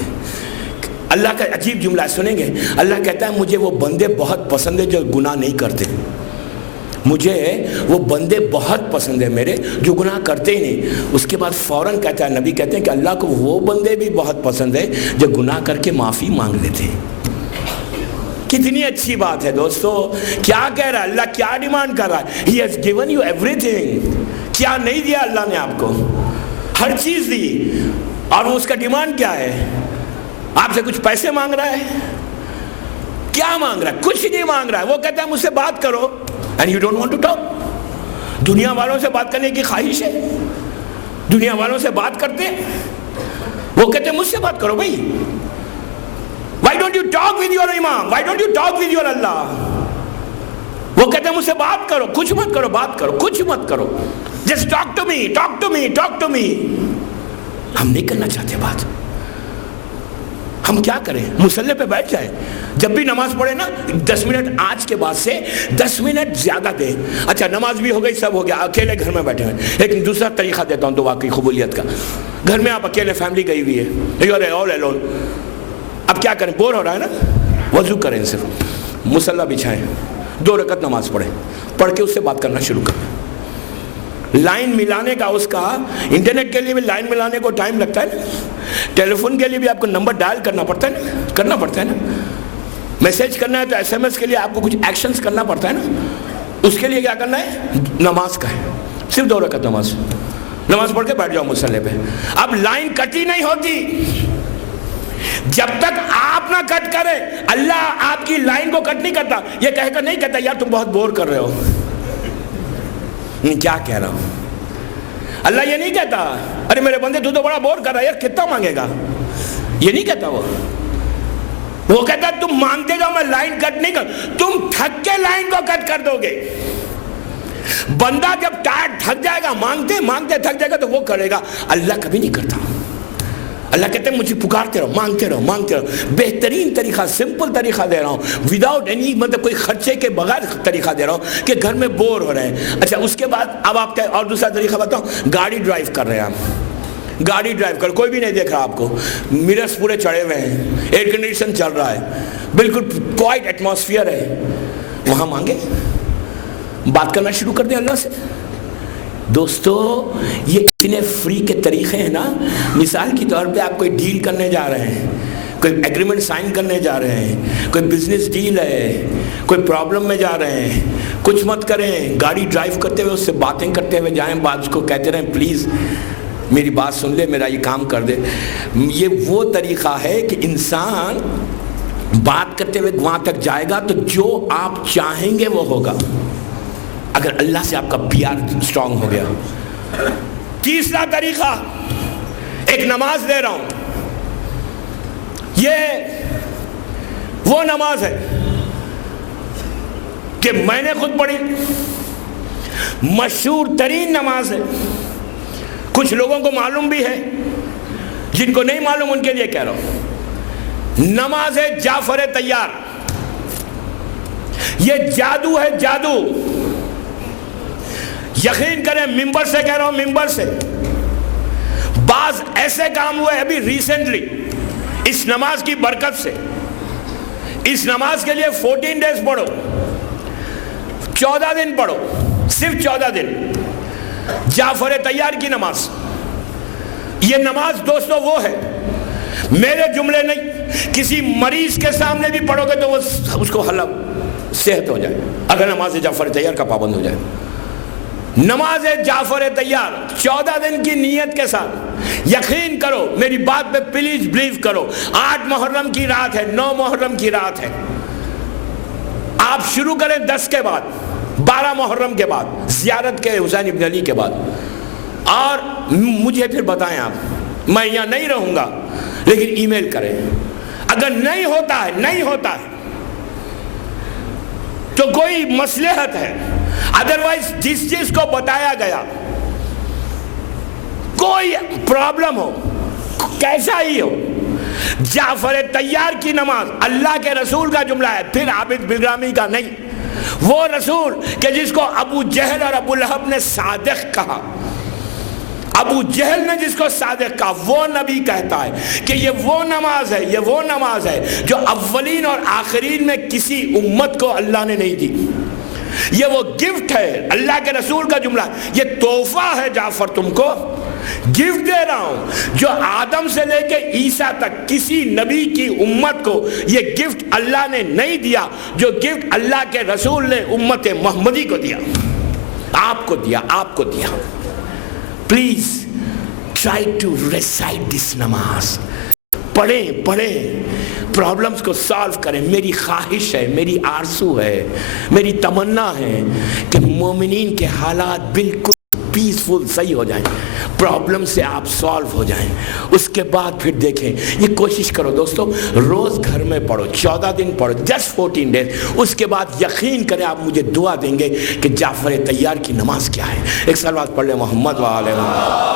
اللہ کا عجیب جملہ سنیں گے, اللہ کہتا ہے مجھے وہ بندے بہت پسند ہیں جو گناہ نہیں کرتے. مجھے وہ بندے بہت پسند ہیں میرے جو گناہ کرتے ہی نہیں. اس کے بعد فوراً کہتا ہے, نبی کہتے ہیں کہ اللہ کو وہ بندے بھی بہت پسند ہیں جو گناہ کر کے معافی مانگ لیتے ہیں. کتنی اچھی بات ہے دوستو. کیا کہہ رہا ہے اللہ, کیا ڈیمانڈ کر رہا ہے. He has given you everything. کیا نہیں دیا اللہ نے آپ کو, ہر چیز دی. اور اس کا ڈیمانڈ کیا ہے, آپ سے کچھ پیسے مانگ رہا ہے, کیا مانگ رہا ہے, کچھ نہیں مانگ رہا ہے. وہ کہتا ہے مجھ سے بات کرو, and you don't want to talk. دنیا والوں سے بات کرنے کی خواہش ہے, دنیا والوں سے بات کرتے ہیں. وہ کہتے ہیں مجھ سے بات کرو بھائی. Why don't you talk with your imam? Why don't you talk with your Allah? وہ کہتے ہیں مجھ سے بات کرو, کچھ مت کرو, بات کرو, کچھ مت کرو. Just talk to me, talk to me, talk to me. ہم نہیں کرنا چاہتے بات, ہم کیا کریں؟ مصلی پہ بیٹھ جائیں، جب بھی نماز پڑھے نا 10 منٹ آج کے بعد سے 10 منٹ زیادہ دیں. اچھا نماز بھی ہو گئی، سب ہو گیا، اکیلے گھر میں بیٹھے ہیں. ایک دوسرا طریقہ دیتا ہوں دعا کی قبولیت کا. گھر میں آپ اکیلے، فیملی گئی ہوئی ہے، یو آر آل الون. اب کیا کریں؟ بور ہو رہا ہے نا، وضو کریں، صرف مصلی بچھائیں، 2 رکعت نماز پڑھیں، پڑھ کے اس سے بات کرنا شروع کریں. لائن ملانے کا اس کا، انٹرنیٹ کے لیے بھی لائن ملانے کو ٹائم لگتا ہے نا، ٹیلی فون کے لیے بھی آپ کو نمبر ڈائل کرنا پڑتا ہے نا، میسیج کرنا ہے تو ایس ایم ایس کے لیے آپ کو کچھ ایکشنز کرنا پڑتا ہے نا. اس کے لیے کیا کرنا ہے؟ نماز کا ہے، صرف 2 رکعت نماز پڑھ کے بیٹھ جاؤ مصلی پہ. اب لائن کٹی نہیں ہوتی جب تک آپ نہ کٹ کریں. اللہ آپ کی لائن کو کٹ نہیں کرتا. یہ کہہ کر نہیں کہتا یار تم بہت بور کر رہے ہو. کیا کہہ رہا ہوں؟ اللہ یہ نہیں کہتا ارے میرے بندے تو بڑا بور کر رہا ہے یار کتنا مانگے گا. یہ نہیں کہتا. وہ کہتا تم مانگتے جاؤ میں لائن کٹ نہیں کر. تم تھک کے لائن کو کٹ کر دو گے. بندہ جب ٹائرڈ تھک جائے گا، مانگتے تھک جائے گا تو وہ کرے گا. اللہ کبھی نہیں کرتا. اللہ کہتے ہیں مجھے پکارتے رہو، مانگتے رہو. بہترین طریقہ، سمپل طریقہ دے رہا ہوں، وداؤٹ اینی مطلب کوئی خرچے کے بغیر طریقہ دے رہا ہوں کہ گھر میں بور ہو رہے ہیں. اچھا اس کے بعد اب آپ کا اور دوسرا طریقہ بتاؤں. گاڑی ڈرائیو کر رہے ہیں آپ، گاڑی ڈرائیو کر، کوئی بھی نہیں دیکھ رہا آپ کو، مررز پورے چڑھے ہوئے ہیں، ایئر کنڈیشن چل رہا ہے، بالکل کوائٹ ایٹماسفیئر ہے. وہاں مانگے، بات کرنا شروع کر دیں اللہ سے. دوستو یہ کتنے فری کے طریقے ہیں نا. مثال کی طور پہ آپ کوئی ڈیل کرنے جا رہے ہیں، کوئی ایگریمنٹ سائن کرنے جا رہے ہیں، کوئی بزنس ڈیل ہے، کوئی پرابلم میں جا رہے ہیں، کچھ مت کریں، گاڑی ڈرائیو کرتے ہوئے اس سے باتیں کرتے ہوئے جائیں. بعد اس کو کہتے رہیں پلیز میری بات سن لے، میرا یہ کام کر دے. یہ وہ طریقہ ہے کہ انسان بات کرتے ہوئے وہاں تک جائے گا تو جو آپ چاہیں گے وہ ہوگا، اگر اللہ سے آپ کا پیار اسٹرانگ ہو گیا. تیسرا طریقہ، ایک نماز دے رہا ہوں، یہ وہ نماز ہے کہ میں نے خود پڑھی، مشہور ترین نماز ہے. کچھ لوگوں کو معلوم بھی ہے، جن کو نہیں معلوم ان کے لیے کہہ رہا ہوں. نماز ہے جعفر طیار. یہ جادو ہے، جادو. یقین کریں ممبر سے کہہ رہا ہوں، ممبر سے. بعض ایسے کام ہوئے ابھی ریسنٹلی اس نماز کی برکت سے. اس نماز کے لیے 14 ڈیز پڑھو، 14 دن پڑھو، صرف 14 دن. جعفر طیار کی نماز. یہ نماز دوستو وہ ہے، میرے جملے نہیں، کسی مریض کے سامنے بھی پڑھو گے تو وہ اس کو صحت ہو جائے اگر نماز جعفر طیار کا پابند ہو جائے. نماز جعفر طیار 14 دن کی نیت کے ساتھ. یقین کرو میری بات پہ پلیز بلیو کرو. 8 محرم کی رات ہے، 9 محرم کی رات ہے. آپ شروع کریں 10 کے بعد، 12 محرم کے بعد، زیارت کے حسین ابن علی کے بعد. اور مجھے پھر بتائیں آپ، میں یہاں نہیں رہوں گا لیکن ای میل کریں. اگر نہیں ہوتا ہے تو کوئی مصلحت ہے، ادروائز جس چیز کو بتایا گیا کوئی پرابلم ہو، کیسا ہی ہو، جعفر طیار کی نماز اللہ کے رسول کا جملہ ہے، پھر عابد بلرامی کا نہیں. وہ رسول کہ جس کو ابو جہل اور ابو لہب نے صادق کہا، ابو جہل نے جس کو صادق کہا، وہ نبی کہتا ہے کہ یہ وہ نماز ہے جو اولین اور آخرین میں کسی امت کو اللہ نے نہیں دی. یہ وہ گفٹ ہے، اللہ کے رسول کا جملہ، یہ تحفہ ہے جعفر تم کو، گفٹ دے رہا ہوں جو آدم سے لے کے عیسیٰ تک کسی نبی کی امت کو یہ گفٹ اللہ نے نہیں دیا، جو گفٹ اللہ کے رسول نے امت محمدی کو دیا، آپ کو دیا. پلیز ٹرائی ٹو ریسائٹ دس نماز. پڑھیں پرابلمز کو سالو کریں. میری خواہش ہے، میری آرزو ہے، میری تمنا ہے کہ مومنین کے حالات بالکل پیسفل صحیح ہو جائیں، پرابلم سے آپ سالو ہو جائیں. اس کے بعد پھر دیکھیں. یہ کوشش کرو دوستو، روز گھر میں پڑھو، 14 دن پڑھو، جسٹ 14 ڈیز. اس کے بعد یقین کریں آپ مجھے دعا دیں گے کہ جعفر طیار کی نماز کیا ہے. ایک صلوات پڑھ لیں محمد وآلہ محمد.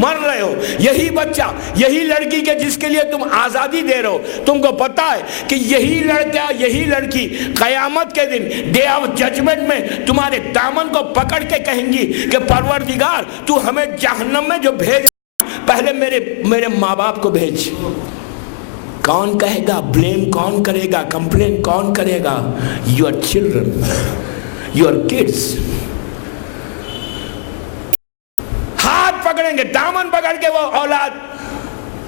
مر رہے ہو، یہی بچہ، یہی لڑکی کے جس کے لیے تم آزادی دے رہے ہو، تم کو پتا ہے کہ یہی لڑکا یہی لڑکی قیامت کے دن ڈے آف ججمنٹ میں تمہارے دامن کو پکڑ کے کہیں گی کہ پروردگار تو ہمیں جہنم میں جو بھیج پہلے میرے ماں باپ کو بھیج۔ کون کہے گا؟ بلیم کون کرے گا؟ کمپلین کون کرے گا؟ Your children, your kids. ہاتھ پکڑیں گے، دامن پکڑ کے وہ اولاد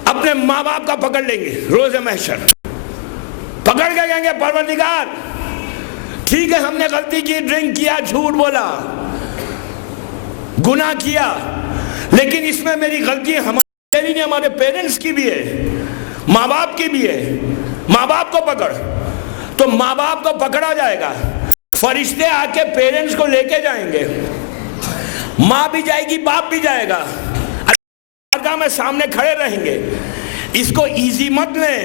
اپنے ماں باپ کا پکڑ لیں گے روز محشر، پکڑ کے کہیں گے پروردگار ٹھیک ہے ہم نے غلطی کی، ڈرنک کیا، جھوٹ بولا، گناہ کیا، لیکن اس میں میری غلطی ہماری نہیں، ہمارے پیرنٹس کی بھی ہے، ماں باپ کی بھی ہے۔ ماں باپ کو پکڑ، تو ماں باپ کو پکڑا جائے گا، فرشتے آ کے پیرنٹس کو لے کے جائیں گے، ماں بھی جائے گی، باپ بھی جائے گا، اللہ میں سامنے کھڑے رہیں گے۔ اس کو ایزی مت لیں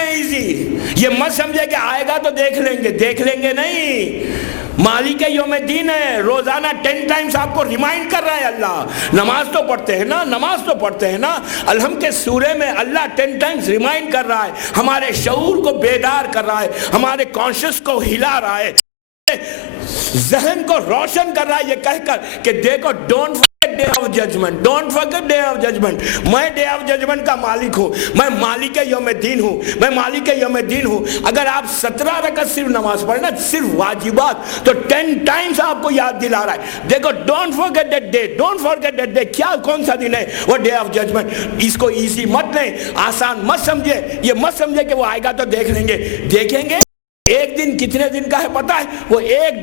ایزی، یہ مت سمجھے کہ آئے گا تو دیکھ لیں گے نہیں۔ مالک یوم الدین ہے، روزانہ 10 ٹائمز آپ کو ریمائنڈ کر رہا ہے اللہ۔ نماز تو پڑھتے ہیں نا، الحمد کے سورے میں اللہ 10 ٹائمز ریمائنڈ کر رہا ہے، ہمارے شعور کو بیدار کر رہا ہے، ہمارے کانشس کو ہلا رہا ہے، ذہن کو روشن کر رہا ہے یہ کہہ کر کہ دیکھو don't forget day of judgment, don't forget day of judgment۔ میں ڈے آف ججمنٹ کا مالک ہوں، میں مالک یوم الدین ہوں۔ اگر آپ 17 رکعت صرف نماز پڑھنا، صرف واجبات، تو 10 ٹائمز آپ کو یاد دلا رہا ہے، دیکھو ڈونٹ forget that day۔ کیا کون سا دن ہے؟ وہ ڈے آف ججمنٹ۔ اس کو ایزی مت لیں، آسان مت سمجھے، یہ مت سمجھے کہ وہ آئے گا تو دیکھیں گے۔ ایک دن کتنے دن کا ہے پتا ہے؟ وہ ایک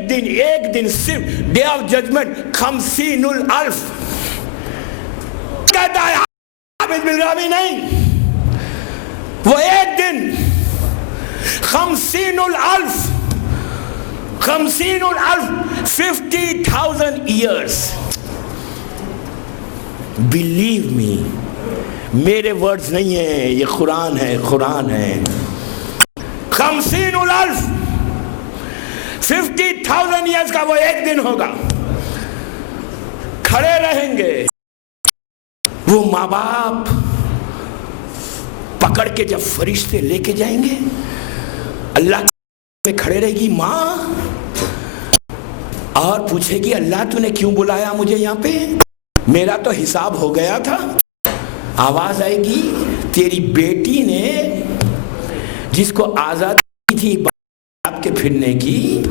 دن صرف ڈے آف ججمنٹ 50,000 کہتا ہے، حافظ بالغابی نہیں، وہ ایک دن 50,000 50,000 years۔ believe me، میرے ورڈز نہیں ہیں، یہ قرآن ہے۔ 50,000 50,000 ایئرز کا وہ ایک دن ہوگا، کھڑے رہیں گے وہ ماں باپ، پکڑ کے جب فرشتے لے کے جائیں گے، اللہ میں کھڑے رہے گی ماں اور پوچھے گی اللہ تو نے کیوں بلایا مجھے یہاں پہ؟ میرا تو حساب ہو گیا تھا۔ آواز آئے گی تیری بیٹی نے جس کو آزادی تھی باپ کے پھرنے کی،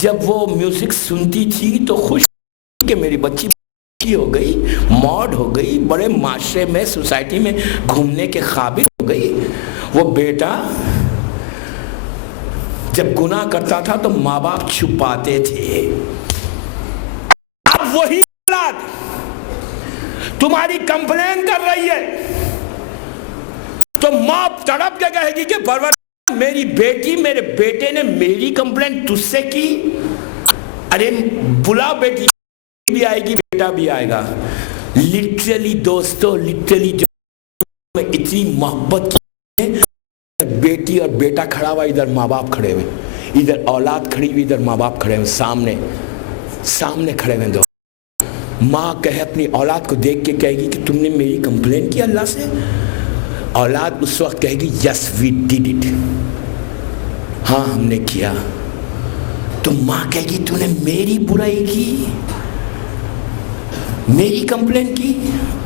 جب وہ میوزک سنتی تھی تو خوش کہ میری بچی ہو گئی، موڈ ہو گئی، بڑے معاشرے میں سوسائٹی میں گھومنے کے قابل ہو گئی۔ وہ بیٹا جب گناہ کرتا تھا تو ماں باپ چھپاتے تھے۔ اب وہی اولاد تمہاری کمپلین کر رہی ہے تو ماں تڑپ کے کہے گی کہ پروردگار میری بیٹی میرے بیٹے نے میری کمپلین تجھ سے کی، ارے بلا بیٹی بھی آئے گی بیٹا بھی آئے گا۔ لٹرلی دوستو، لٹرلی جو میں اتنی محبت کی، بیٹی اور بیٹا کھڑا ہوا، ادھر ماں باپ کھڑے ہوئے، ادھر اولاد کھڑی ہوئی، ادھر ماں باپ کھڑے ہوئے، سامنے کھڑے ہوئے دو۔ ماں کہے اپنی اولاد کو دیکھ کے کہے گی کہ تم نے میری کمپلین کی اللہ سے؟ اولاد اس وقت کہے گی یس وی ڈیڈ اٹ، ہاں ہم نے کیا۔ تو ماں کہے گی تو نے میری برائی کی، میری کمپلین کی؟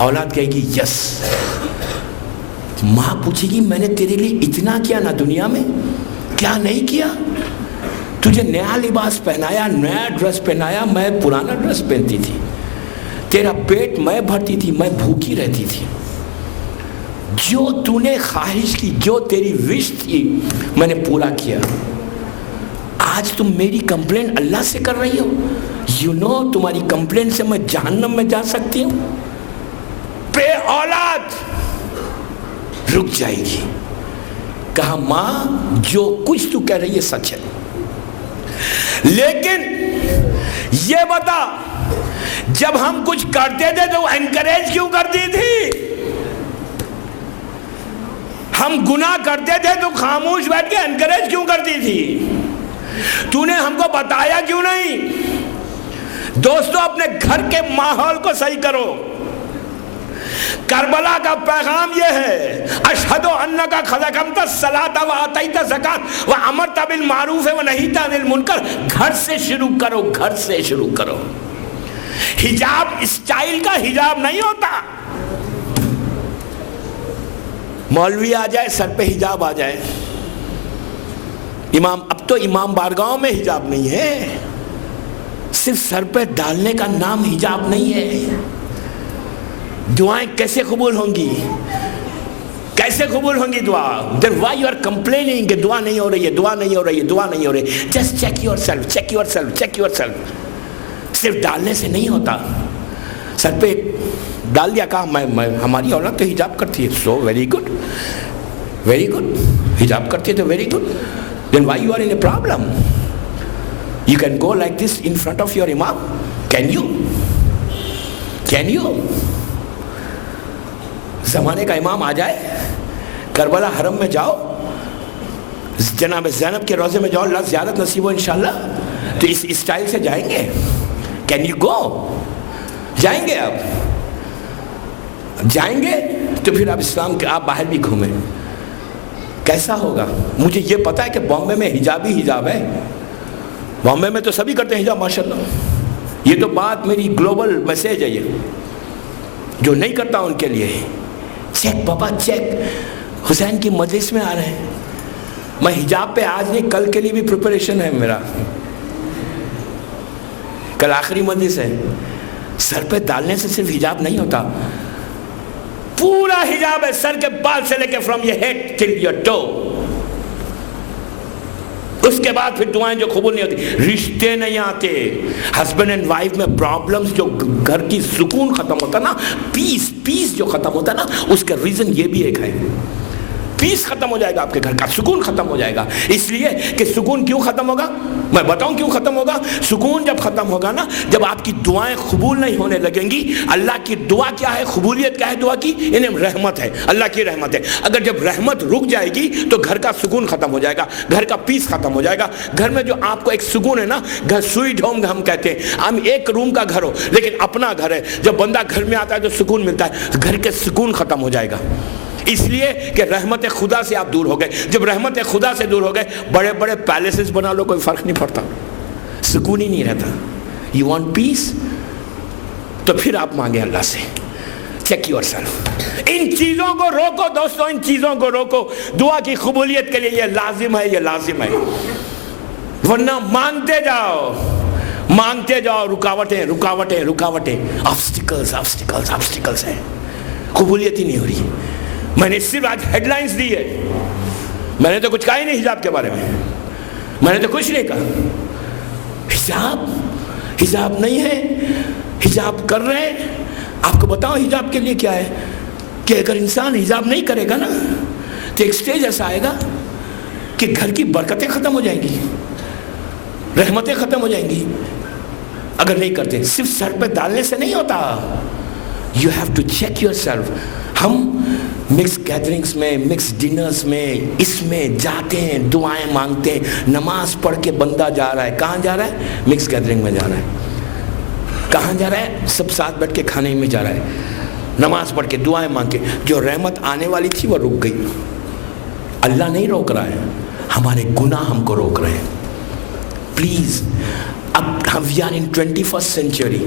اولاد کہے گی یس۔ ماں پوچھے گی میں نے تیرے لیے اتنا کیا نا دنیا میں، کیا نہیں کیا؟ تجھے نیا لباس پہنایا، نیا ڈریس پہنایا، میں پرانا ڈریس پہنتی تھی، تیرا پیٹ میں بھرتی تھی، میں بھوکی رہتی تھی، جو تو نے خواہش کی، جو تیری وش تھی میں نے پورا کیا۔ آج تم میری کمپلین اللہ سے کر رہی ہو، یو نو تمہاری کمپلین سے میں جہنم میں جا سکتی ہوں۔ بے اولاد رک جائے گی، کہا ماں جو کچھ تو کہہ رہی ہے سچ ہے، لیکن یہ بتا جب ہم کچھ کرتے تھے تو انکریج کیوں کرتی تھی؟ ہم گناہ کرتے تھے تو خاموش بیٹھ کے انکریج کیوں کرتی تھی؟ تو نے ہم کو بتایا کیوں نہیں؟ دوستو اپنے گھر کے ماحول کو صحیح کرو. کربلا کا پیغام یہ ہے اشہد انک قد اقمت الصلاۃ وآتیت الزکاۃ وامرت بالمعروف ونہیت عن المنکر. گھر سے شروع کرو, گھر سے شروع کرو. حجاب اسٹائل کا حجاب نہیں ہوتا. مولوی آ جائے سر پہ حجاب آ جائے, امام, اب تو امام بارگاہوں میں حجاب نہیں ہے, صرف سر پہ ڈالنے کا نام حجاب نہیں ہے. دعائیں کیسے قبول ہوں گی, کیسے قبول ہوں گی دعا؟ then why you are complaining کہ دعا نہیں ہو رہی ہے, دعا نہیں ہو رہی ہے, دعا نہیں ہو رہی ہے. just check yourself, check yourself, check yourself. صرف ڈالنے سے نہیں ہوتا. سر پہ ڈال دیا, کہا میں ہماری اولاد تو حجاب کرتی ہے, so very good, very good. حجاب کرتی ہے تو very good. then why you are in a problem? You can go like this in front of your imam? Can you? Can you? زمانے کا امام آ جائے, کربلا حرم میں جاؤ, جناب زینب کے روضے میں جاؤ, اللہ زیارت نصیب ہو انشاءاللہ, تو اس اسٹائل سے جائیں گے؟ Can you go? جائیں گے؟ آپ جائیں گے تو پھر آپ اسلام کے آپ باہر بھی گھومیں. کیسا ہوگا؟ مجھے یہ پتا ہے کہ بامبے میں حجاب ہی حجاب ہے. بامبے میں تو سبھی کرتے ہیں حجاب ماشاءاللہ. یہ تو بات میری گلوبل میسیج ہے, یہ جو نہیں کرتا ان کے لیے. چیک بابا چیک, حسین کی مجلس میں آ رہے ہیں, میں حجاب پہ آج نہیں کل کے لیے بھی پریپریشن ہے میرا, کل آخری مجلس ہے. سر پہ ڈالنے سے صرف حجاب نہیں ہوتا, پورا حجاب ہے, سر کے بال سے لے کے from your head till your toe. اس کے بعد پھر دعائیں جو قبول نہیں ہوتی, رشتے نہیں آتے, ہسبینڈ اینڈ وائف میں پرابلمز, جو گھر کی سکون ختم ہوتا نا, پیس جو ختم ہوتا نا, اس کا ریزن یہ بھی ایک ہے. پیس ختم ہو جائے گا, آپ کے گھر کا سکون ختم ہو جائے گا. اس لیے کہ سکون کیوں ختم ہوگا, میں بتاؤں کیوں ختم ہوگا. سکون جب ختم ہوگا نا, جب آپ کی دعائیں قبول نہیں ہونے لگیں گی. اللہ کی دعا کیا ہے, قبولیت کیا ہے دعا کی, انہیں رحمت ہے, اللہ کی رحمت ہے. اگر جب رحمت رک جائے گی تو گھر کا سکون ختم ہو جائے گا, گھر کا پیس ختم ہو جائے گا. گھر میں جو آپ کو ایک سکون ہے نا, گھر سوئٹ ہوم ہم کہتے ہیں, ہم ایک روم کا گھر ہو لیکن اپنا گھر ہے. جب بندہ گھر میں آتا ہے تو سکون ملتا ہے, گھر کے سکون ختم ہو جائے گا. اس لیے کہ رحمت خدا سے آپ دور ہو گئے. جب رحمت خدا سے دور ہو گئے, بڑے بڑے پیلیسز بنا لو, کوئی فرق نہیں پڑتا, سکون ہی نہیں رہتا. یو وانٹ پیس, تو پھر آپ مانگے اللہ سے. Check your self. ان چیزوں کو روکو دوستو, ان چیزوں کو روکو. دعا کی قبولیت کے لیے یہ لازم ہے, یہ لازم ہے. ورنہ مانگتے جاؤ, مانگتے جاؤ, رکاوٹیں رکاوٹیں رکاوٹیں, آبسٹیکلز آبسٹیکلز آبسٹیکلز ہیں, قبولیت ہی نہیں ہو رہی. میں نے صرف آج ہیڈ لائنز دی ہے, میں نے تو کچھ کہا ہی نہیں حجاب کے بارے میں, میں نے تو کچھ نہیں کہا. حجاب نہیں ہے, حجاب کر رہے ہیں. آپ کو بتاؤ حجاب کے لیے کیا ہے, کہ اگر انسان حجاب نہیں کرے گا نا, تو ایک سٹیج ایسا آئے گا کہ گھر کی برکتیں ختم ہو جائیں گی, رحمتیں ختم ہو جائیں گی. اگر نہیں کرتے, صرف سر پہ ڈالنے سے نہیں ہوتا. You have to check yourself. ہم مکس گیدرنگس میں, مکس ڈنرز میں, اس میں جاتے ہیں, دعائیں مانگتے ہیں, نماز پڑھ کے بندہ جا رہا ہے. کہاں جا رہا ہے؟ مکس گیدرنگ میں جا رہا ہے. کہاں جا رہا ہے؟ سب ساتھ بیٹھ کے کھانے میں جا رہا ہے, نماز پڑھ کے دعائیں مانگ کے. جو رحمت آنے والی تھی وہ رک گئی. اللہ نہیں روک رہا ہے, ہمارے گناہ ہم کو روک رہے ہیں. پلیز, اب ہم we are in 21st century,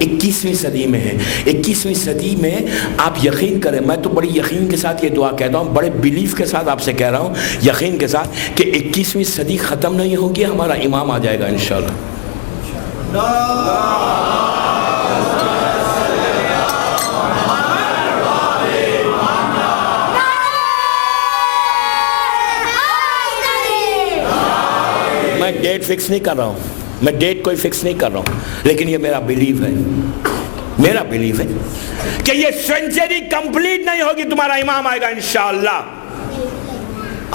21ویں صدی میں ہیں. 21ویں صدی میں آپ یقین کریں, میں تو بڑی یقین کے ساتھ یہ دعا کہتا ہوں, بڑے بیلیف کے ساتھ آپ سے کہہ رہا ہوں, یقین کے ساتھ, کہ 21ویں صدی ختم نہیں ہوگی, ہمارا امام آ جائے گا انشاءاللہ. میں ڈیٹ فکس نہیں کر رہا ہوں, میں ڈیٹ کوئی فکس نہیں کر رہا ہوں, لیکن یہ میرا بلیف ہے, میرا بلیف ہے کہ یہ سینچری کمپلیٹ نہیں ہوگی, تمہارا امام آئے گا انشاءاللہ,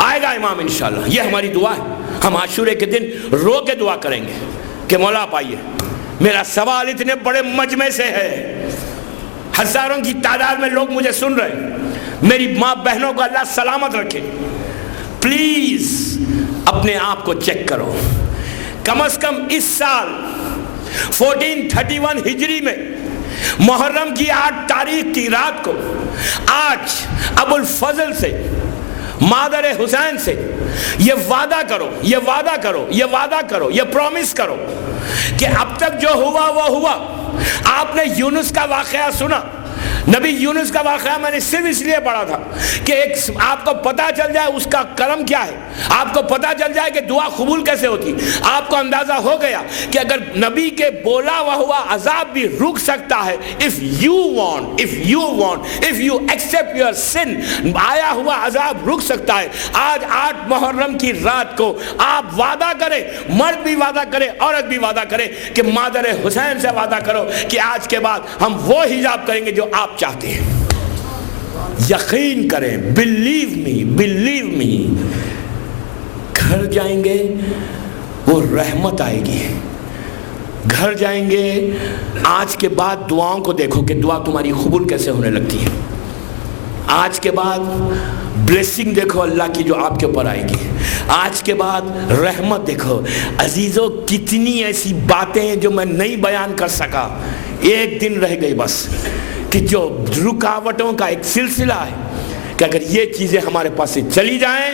آئے گا امام انشاءاللہ. یہ ہماری دعا ہے. ہم عاشورے کے دن رو کے دعا کریں گے کہ مولا آپ آئیے. میرا سوال اتنے بڑے مجمع سے ہے, ہزاروں کی تعداد میں لوگ مجھے سن رہے ہیں, میری ماں بہنوں کو اللہ سلامت رکھے. پلیز اپنے آپ کو چیک کرو. کم از کم اس سال 1431 ہجری میں محرم کی 8 تاریخ کی رات کو آج ابو الفضل سے مادر حسین سے یہ وعدہ کرو، یہ وعدہ کرو، یہ وعدہ کرو، یہ پرومس کرو کہ اب تک جو ہوا وہ ہوا۔ آپ نے یونس کا واقعہ سنا، نبی یونس کا واقعہ میں نے صرف اس لیے پڑھا تھا کہ ایک آپ کو پتا چل جائے اس کا کرم کیا ہے، آپ کو پتا چل جائے کہ دعا قبول کیسے ہوتی۔ آپ کو اندازہ ہو گیا کہ اگر نبی کے بولا ہوا عذاب بھی رک سکتا ہے، if you accept your sin، آیا ہوا عذاب رک سکتا ہے۔ آج 8 محرم کی رات کو آپ وعدہ کریں، مرد بھی وعدہ کرے، عورت بھی وعدہ کرے کہ مادر حسین سے وعدہ کرو کہ آج کے بعد ہم وہ حجاب کریں گے جو آپ چاہتے ہیں۔ یقین کریں، believe me، گھر جائیں گے وہ رحمت آئے گی، گھر جائیں گے۔ آج کے بعد دعاؤں کو دیکھو کہ دعا تمہاری قبول کیسے ہونے لگتی ہے۔ آج کے بعد بلیسنگ دیکھو اللہ کی جو آپ کے اوپر آئے گی۔ آج کے بعد رحمت دیکھو۔ عزیزو، کتنی ایسی باتیں ہیں جو میں نہیں بیان کر سکا، ایک دن رہ گئی بس، کہ جو رکاوٹوں کا ایک سلسلہ ہے کہ اگر یہ چیزیں ہمارے پاس سے چلی جائیں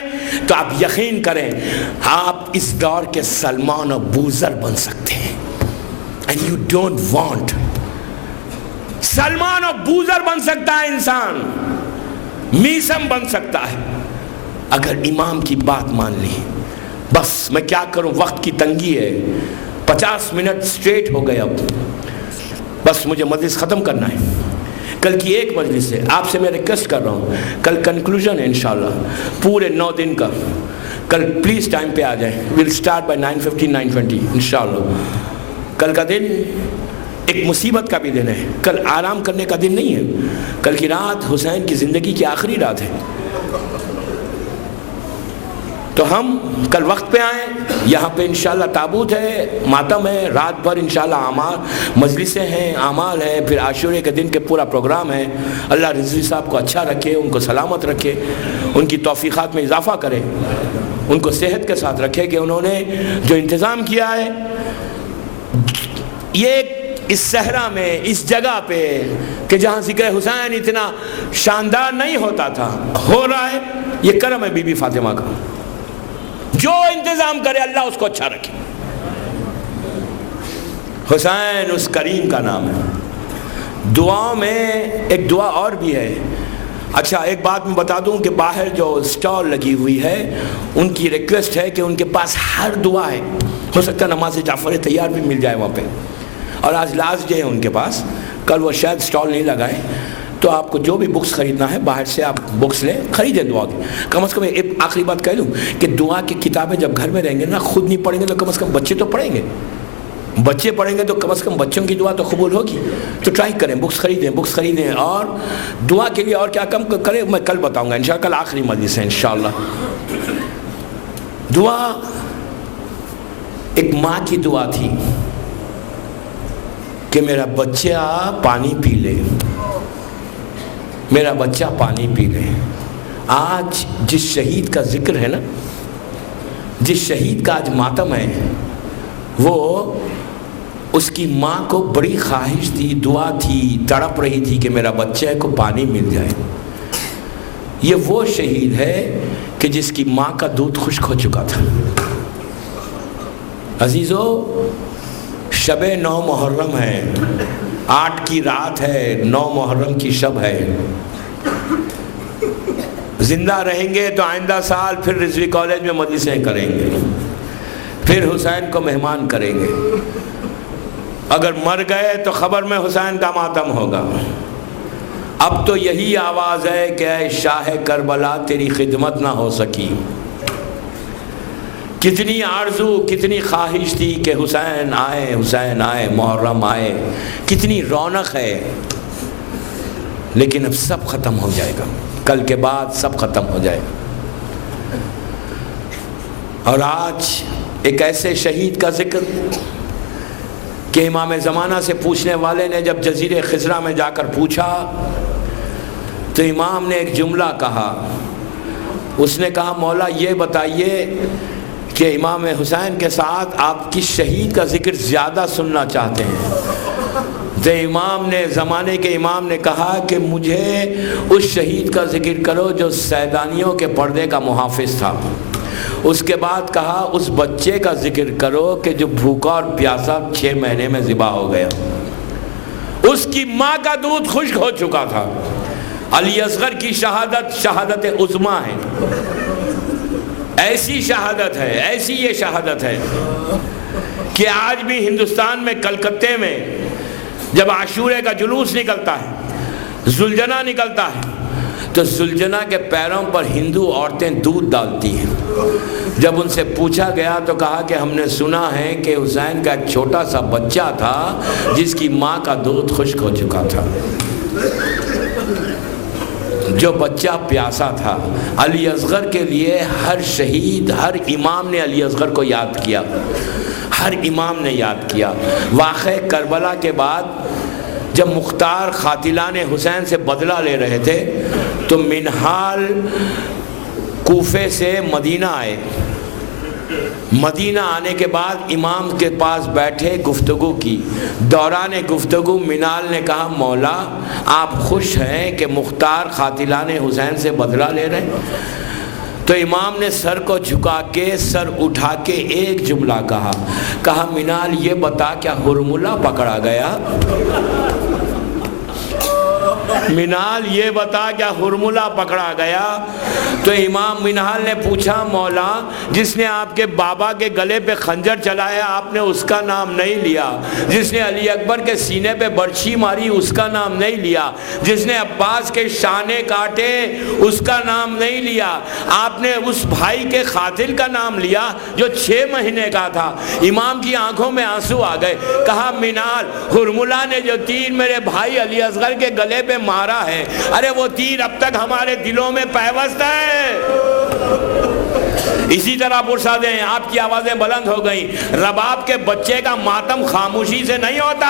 تو آپ یقین کریں آپ اس دور کے سلمان و بوذر بن سکتے ہیں۔ and you don't want۔ Salman و بوذر بن سکتا ہے انسان، میسم بن سکتا ہے اگر امام کی بات مان لی۔ بس میں کیا کروں، وقت کی تنگی ہے، 50 منٹ سٹریٹ ہو گئے، اب بس مجھے مجلس ختم کرنا ہے۔ کل کی ایک مجلس ہے، آپ سے میں ریکویسٹ کر رہا ہوں، کل کنکلوژن ہے انشاءاللہ پورے 9 دن کا۔ کل پلیز ٹائم پہ آ جائیں، we'll start by 9:15 9:20 انشاءاللہ۔ کل کا دن ایک مصیبت کا بھی دن ہے، کل آرام کرنے کا دن نہیں ہے۔ کل کی رات حسین کی زندگی کی آخری رات ہے، تو ہم کل وقت پہ آئیں۔ یہاں پہ انشاءاللہ تابوت ہے، ماتم ہے، رات بھر انشاءاللہ اعمال مجلسیں ہیں، اعمال ہیں، پھر عاشورے کے دن کے پورا پروگرام ہے۔ اللہ رضوی صاحب کو اچھا رکھے، ان کو سلامت رکھے، ان کی توفیقات میں اضافہ کرے، ان کو صحت کے ساتھ رکھے کہ انہوں نے جو انتظام کیا ہے یہ اس صحرا میں، اس جگہ پہ کہ جہاں ذکر حسین اتنا شاندار نہیں ہوتا تھا، ہو رہا ہے، یہ کرم ہے بی بی فاطمہ کا۔ جو انتظام کرے اللہ اس کو اچھا رکھے۔ حسین اس کریم کا نام ہے۔ دعاؤں میں ایک دعا اور بھی ہے۔ اچھا ایک بات میں بتا دوں کہ باہر جو سٹال لگی ہوئی ہے ان کی ریکویسٹ ہے کہ ان کے پاس ہر دعا ہے، ہو سکتا ہے نماز جعفر تیار بھی مل جائے وہاں پہ، اور آج لاسٹ ڈے ہے ان کے پاس، کل وہ شاید سٹال نہیں لگائے، تو آپ کو جو بھی بکس خریدنا ہے باہر سے آپ بکس لیں، خریدیں دعا کی۔ کم از کم ایک آخری بات کہہ دوں کہ دعا کی کتابیں جب گھر میں رہیں گے نا، خود نہیں پڑھیں گے تو کم از کم بچے تو پڑھیں گے، بچے پڑھیں گے تو کم از کم بچوں کی دعا تو قبول ہوگی۔ تو ٹرائی کریں، بکس خریدیں اور دعا کے لیے اور کیا کم کریں میں کل بتاؤں گا انشاءاللہ، کل آخری مجلس ہے انشاءاللہ۔ دعا ایک ماں کی دعا تھی کہ میرا بچہ پانی پی لے، میرا بچہ پانی پی لے۔ آج جس شہید کا ذکر ہے نا، جس شہید کا آج ماتم ہے، وہ اس کی ماں کو بڑی خواہش تھی، دعا تھی، تڑپ رہی تھی کہ میرا بچے کو پانی مل جائے۔ یہ وہ شہید ہے کہ جس کی ماں کا دودھ خشک ہو چکا تھا۔ عزیزو، شب 9 محرم ہے، 8 کی رات ہے، 9 محرم کی شب ہے۔ زندہ رہیں گے تو آئندہ سال پھر رضوی کالج میں مجلسیں کریں گے، پھر حسین کو مہمان کریں گے۔ اگر مر گئے تو خبر میں حسین کا ماتم ہوگا۔ اب تو یہی آواز ہے کہ اے شاہ کربلا تیری خدمت نہ ہو سکی۔ کتنی آرزو، کتنی خواہش تھی کہ حسین آئے، حسین آئے، محرم آئے، کتنی رونق ہے، لیکن اب سب ختم ہو جائے گا، کل کے بعد سب ختم ہو جائے گا۔ اور آج ایک ایسے شہید کا ذکر کہ امام زمانہ سے پوچھنے والے نے جب جزیرے خضرا میں جا کر پوچھا تو امام نے ایک جملہ کہا، اس نے کہا مولا یہ بتائیے کہ امام حسین کے ساتھ آپ کس شہید کا ذکر زیادہ سننا چاہتے ہیں؟ تو زمانے کے امام نے کہا کہ مجھے اس شہید کا ذکر کرو جو سیدانیوں کے پردے کا محافظ تھا۔ اس کے بعد کہا اس بچے کا ذکر کرو کہ جو بھوکا اور پیاسا 6 مہینے میں ذبح ہو گیا، اس کی ماں کا دودھ خشک ہو چکا تھا۔ علی اصغر کی شہادت شہادت عظمیٰ ہے، ایسی شہادت ہے، ایسی یہ شہادت ہے کہ آج بھی ہندوستان میں کلکتے میں جب عاشورے کا جلوس نکلتا ہے، زلجنا نکلتا ہے، تو زلجنا کے پیروں پر ہندو عورتیں دودھ ڈالتی ہیں۔ جب ان سے پوچھا گیا تو کہا کہ ہم نے سنا ہے کہ حسین کا ایک چھوٹا سا بچہ تھا جس کی ماں کا دودھ خشک ہو چکا تھا، جو بچہ پیاسا تھا۔ علی اصغر کے لیے ہر شہید، ہر امام نے علی اصغر کو یاد کیا، ہر امام نے یاد کیا۔ واقعہ کربلا کے بعد جب مختار قاتلان حسین سے بدلہ لے رہے تھے تو منہال کوفے سے مدینہ آئے۔ مدینہ آنے کے بعد امام کے پاس بیٹھے، گفتگو کی۔ دوران گفتگو منہال نے کہا مولا آپ خوش ہیں کہ مختار قاتلان حسین سے بدلہ لے رہے ہیں؟ تو امام نے سر کو جھکا کے، سر اٹھا کے ایک جملہ کہا منہال یہ بتا کیا ہرملہ پکڑا گیا؟ منہال یہ بتا کیا ہرملہ پکڑا گیا؟ تو امام منہال نے پوچھا مولا جس نے آپ کے بابا کے گلے پہ خنجر چلایا آپ نے اس کا نام نہیں لیا، جس نے علی اکبر کے سینے پہ برچھی ماری اس کا نام نہیں لیا، جس نے عباس کے شانے کاٹے اس کا نام نہیں لیا، آپ نے اس بھائی کے قاتل کا نام لیا جو 6 مہینے کا تھا۔ امام کی آنکھوں میں آنسو آ گئے۔ کہا منہال ہرملہ نے جو تیر میرے بھائی علی اصغر کے گلے پہ مارا ہے، ارے وہ تیر اب تک ہمارے دلوں میں پیوست ہے۔ اسی طرح پرسا دیں، آپ کی آوازیں بلند ہو گئیں، رباب کے بچے کا ماتم خاموشی سے نہیں ہوتا،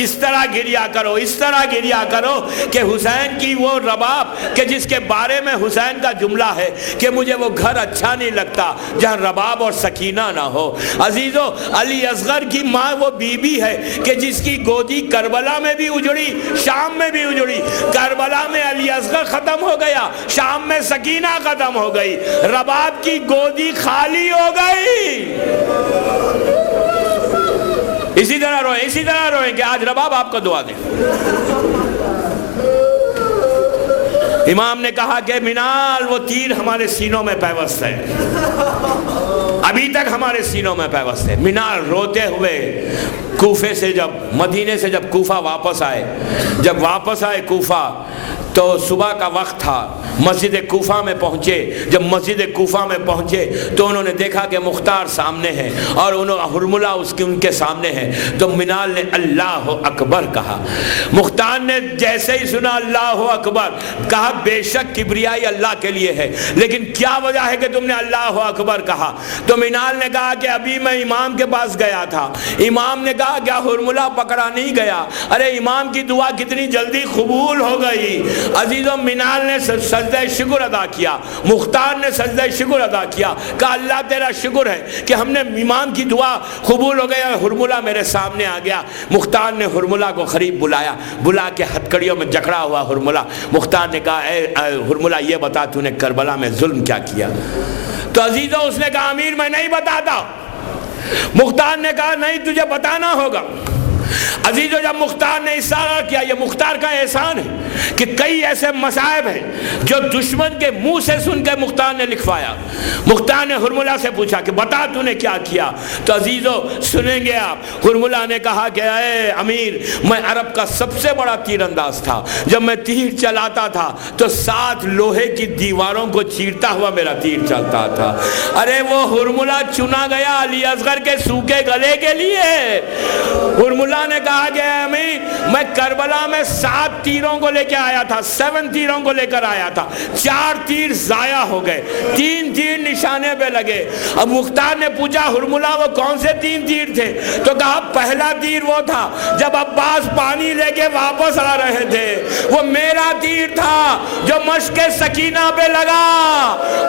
اس طرح گریا کرو، اس طرح گریا کرو کہ حسین کی وہ رباب کہ جس کے بارے میں حسین کا جملہ ہے کہ مجھے وہ گھر اچھا نہیں لگتا جہاں رباب اور سکینہ نہ ہو۔ عزیزو علی اصغر کی ماں وہ بی بی ہے کہ جس کی گودی کربلا میں بھی اجڑی، شام میں بھی اجڑی۔ کربلا میں علی اصغر ختم ہو گیا، شام میں سکینہ ختم ہو گئی، رباب کی گودی خالی ہو گئی۔ اسی طرح روئیں کہ آج رباب آپ کو دعا دیں۔ امام نے کہا کہ منال وہ تیر ہمارے سینوں میں پیوست ہے، ابھی تک ہمارے سینوں میں پیوست ہے۔ منال روتے ہوئے کوفے سے مدینے سے جب کوفہ واپس آئے کوفہ تو صبح کا وقت تھا، مسجد کوفہ میں پہنچے۔ جب مسجد کوفہ میں پہنچے تو انہوں نے دیکھا کہ مختار سامنے ہے اور ہرملہ ان کے سامنے ہے، تو منال نے اللہ اکبر کہا۔ مختار نے جیسے ہی سنا اللہ اکبر کہا بے شک کبریائی اللہ کے لیے ہے، لیکن کیا وجہ ہے کہ تم نے اللہ اکبر کہا؟ تو منال نے کہا کہ ابھی میں امام کے پاس گیا تھا، امام نے کہا کیا ہرملہ پکڑا نہیں گیا؟ ارے امام کی دعا کتنی جلدی قبول ہو گئی۔ عزیزو منال نے سجدہ شکر ادا کیا، مختار نے سجدہ شکر ادا کیا، کہا اللہ تیرا شکر ہے کہ ہم نے امام کی دعا قبول ہو گیا، ہرملہ میرے سامنے آ گیا۔ مختار نے ہرملہ کو قریب بلا کے ہتھکڑیوں میں جکڑا ہوا ہرملہ۔ مختار نے کہا اے ہرملہ یہ بتا تو نے کربلا میں ظلم کیا کیا؟ تو عزیزو اس نے کہا امیر میں نہیں بتاتا۔ مختار نے کہا نہیں تجھے بتانا ہوگا۔ عزیزو جب مختار نے اشارہ کیا، یہ مختار کا احسان ہے کہ کئی ایسے مصائب ہیں جو دشمن کے منہ سے سن کے مختار نے لکھوایا۔ مختار نے ہرملہ سے پوچھا کہ بتا تو نے کیا کیا؟ تو عزیزو سنیں گے آپ، ہرملہ نے کہا کہ اے امیر میں عرب کا سب سے بڑا تیر انداز تھا، جب میں تیر چلاتا تھا تو 7 لوہے کی دیواروں کو چیرتا ہوا میرا تیر چلتا تھا۔ ارے وہ ہرملہ چنا گیا علی اصغر کے سوکھے گلے کے لیے۔ ہرملہ نے کہا کہ امیر میں کربلا میں 7 تیروں کو لے کے آیا تھا، 7 تیروں کو لے کر آیا تھا، 4 تیر ضائع ہو گئے، 3 تیر نشانے پہ لگے۔ اب مختار نے پوچھا ہرملہ وہ کون سے 3 تیر تھے؟ تو کہا پہلا تیر وہ تھا جب عباس پانی لے کے واپس آ رہے تھے، وہ میرا تیر تھا جو مشق سکینہ پہ لگا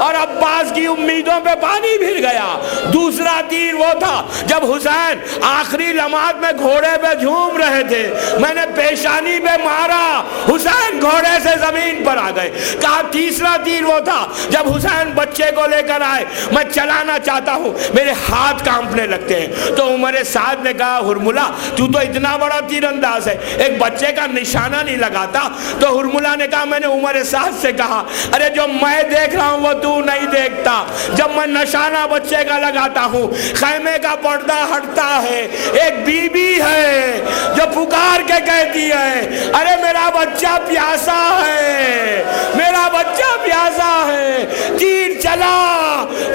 اور عباس کی امیدوں پہ پانی پھر گیا۔ دوسرا تیر وہ تھا جب حسین آخری لمحات میں گھوڑے پہ جھوم رہے تھے، میں نے پیشانی پہ مارا، حسین گھوڑے سے زمین پر آ گئے۔ کہا تیسرا تیر وہ تھا جب حسین بچے کو لے کر آئے، میں چلانا چاہتا ہوں میرے ہاتھ کانپنے لگتے ہیں۔ تو عمر سعد نے کہا ہرملہ تو اتنا بڑا تیر انداز ہے، ایک بچے کا نشانہ نہیں لگاتا۔ تو ہرملہ نے کہا میں نے عمر سعد سے کہا ارے جو میں دیکھ رہا ہوں وہ تو نہیں دیکھتا، جب میں نشانہ بچے کا لگاتا ہوں خیمے کا پردہ ہٹتا ہے، ایک بی بی ہے جو پکار کے کہتی ہے ارے میرا بچہ پیاسا ہے، میرا بچہ پیاسا ہے۔ تیر چلا،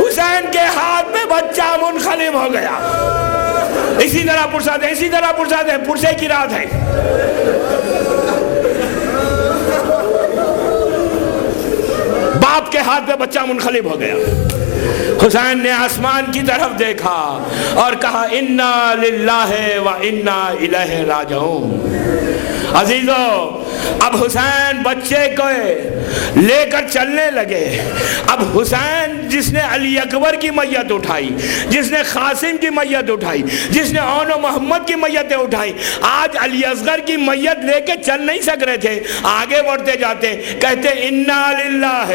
حسین کے ہاتھ میں بچہ منقلب ہو گیا۔ اسی طرح پرساد ہے، اسی طرح پرساد ہے، پرسے کی رات ہے۔ باپ کے ہاتھ میں بچہ منقلب ہو گیا۔ حسین نے آسمان کی طرف دیکھا اور کہا انا للہ و انا الیہ راجعون۔ عزیزو اب حسین بچے کو لے کر چلنے لگے۔ اب حسین جس نے علی اکبر کی میت اٹھائی، جس نے قاسم کی میت اٹھائی، جس نے اون و محمد کی میتیں اٹھائی، آج علی اصغر کی میت لے کے چل نہیں سک رہے تھے، آگے بڑھتے جاتے کہتے انا للہ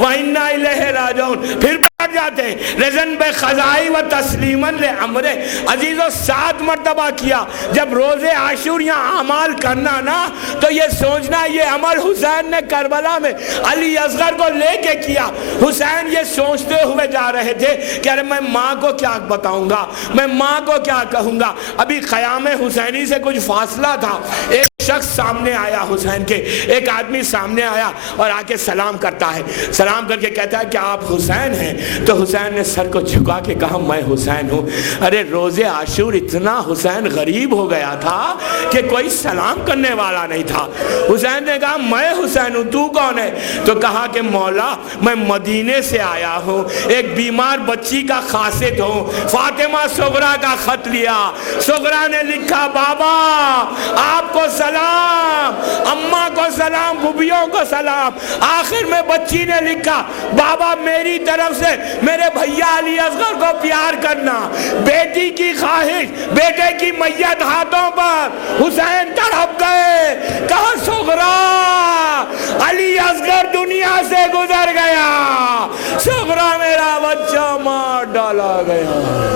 و انا الیہ راجعون، پھر بڑھ جاتے رضن بے خضائی و تسلیمن لے امرے۔ عزیزو 7 مرتبہ کیا۔ جب روز عاشور یہاں اعمال کرنا نا تو یہ سوچنا یہ عمل حسین نے کربلا میں علی اصغر کو لے کے کیا۔ حسین یہ سوچتے ہوئے جا رہے تھے کہ ارے میں ماں کو کیا بتاؤں گا، میں ماں کو کیا کہوں گا۔ ابھی قیام حسینی سے کچھ فاصلہ تھا، ایک شخص سامنے آیا، حسین کے ایک آدمی سامنے آیا اور آ کے سلام کرتا ہے، سلام کر کے کہتا ہے کہ آپ حسین ہیں؟ تو حسین نے سر کو جھکا کے کہا میں حسین ہوں۔ ارے روز عاشور اتنا حسین غریب ہو گیا تھا کہ کوئی سلام کرنے والا نہیں تھا۔ حسین نے کہا میں حسین ہوں، تو کون ہے؟ تو کہا کہ مولا میں مدینے سے آیا ہوں، ایک بیمار بچی کا قاصد ہوں، فاطمہ صغرا کا خط لیا، صغرا نے لکھا بابا آپ کو سلام، اماں کو سلام، بھوبیوں کو سلام، آخر میں بچی نے لکھا بابا میری طرف سے میرے بھیا علی اصغر کو پیار کرنا۔ بیٹی کی خواہش، بیٹے کی میت ہاتھوں پر، حسین تڑپ گئے، کہا صغرا علی اصغر دنیا سے گزر گیا، صغرا میرا بچہ مار ڈالا گیا۔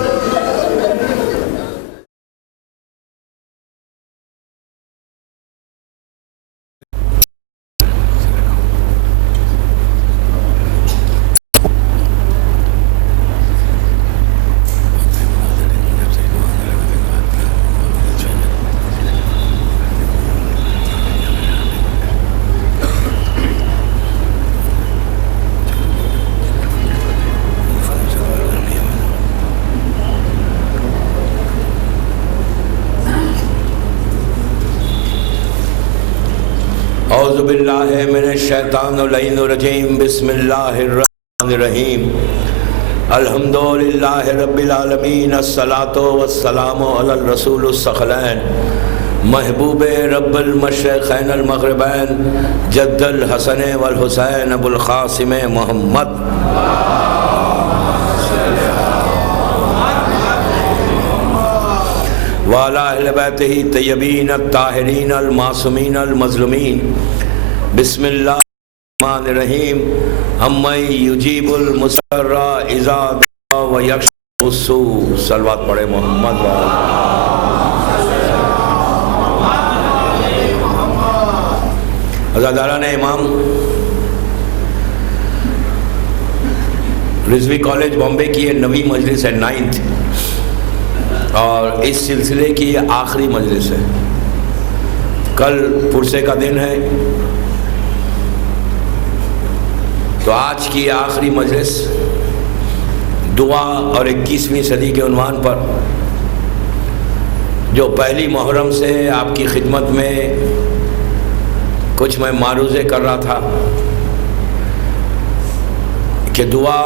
اعوذ باللہ من الشیطان اللعین الرجیم، بسم اللہ الرحمن الرحیم، الحمدللہ رب العالمین، الصلاة والسلام علی الرسول الثقلین، محبوب رب المشرقین المغربین، جد الحسن والحسین ابو القاسم محمد، وعلی اہل بیتہ طیبین الطاہرین المعصومین المظلومین۔ بسم اللہ الرحمن الرحیم، امن یجیب المضطر اذا دعا ویکشف السوء۔ صلوات پڑھے محمد عزاداران امام، رضوی کالج بامبے کی یہ 9ویں مجلس ہے، 9th، اور اس سلسلے کی یہ آخری مجلس ہے۔ کل پرسے کا دن ہے، تو آج کی آخری مجلس دعا اور 21ویں صدی کے عنوان پر، جو پہلی محرم سے آپ کی خدمت میں کچھ میں معروضے کر رہا تھا کہ دعا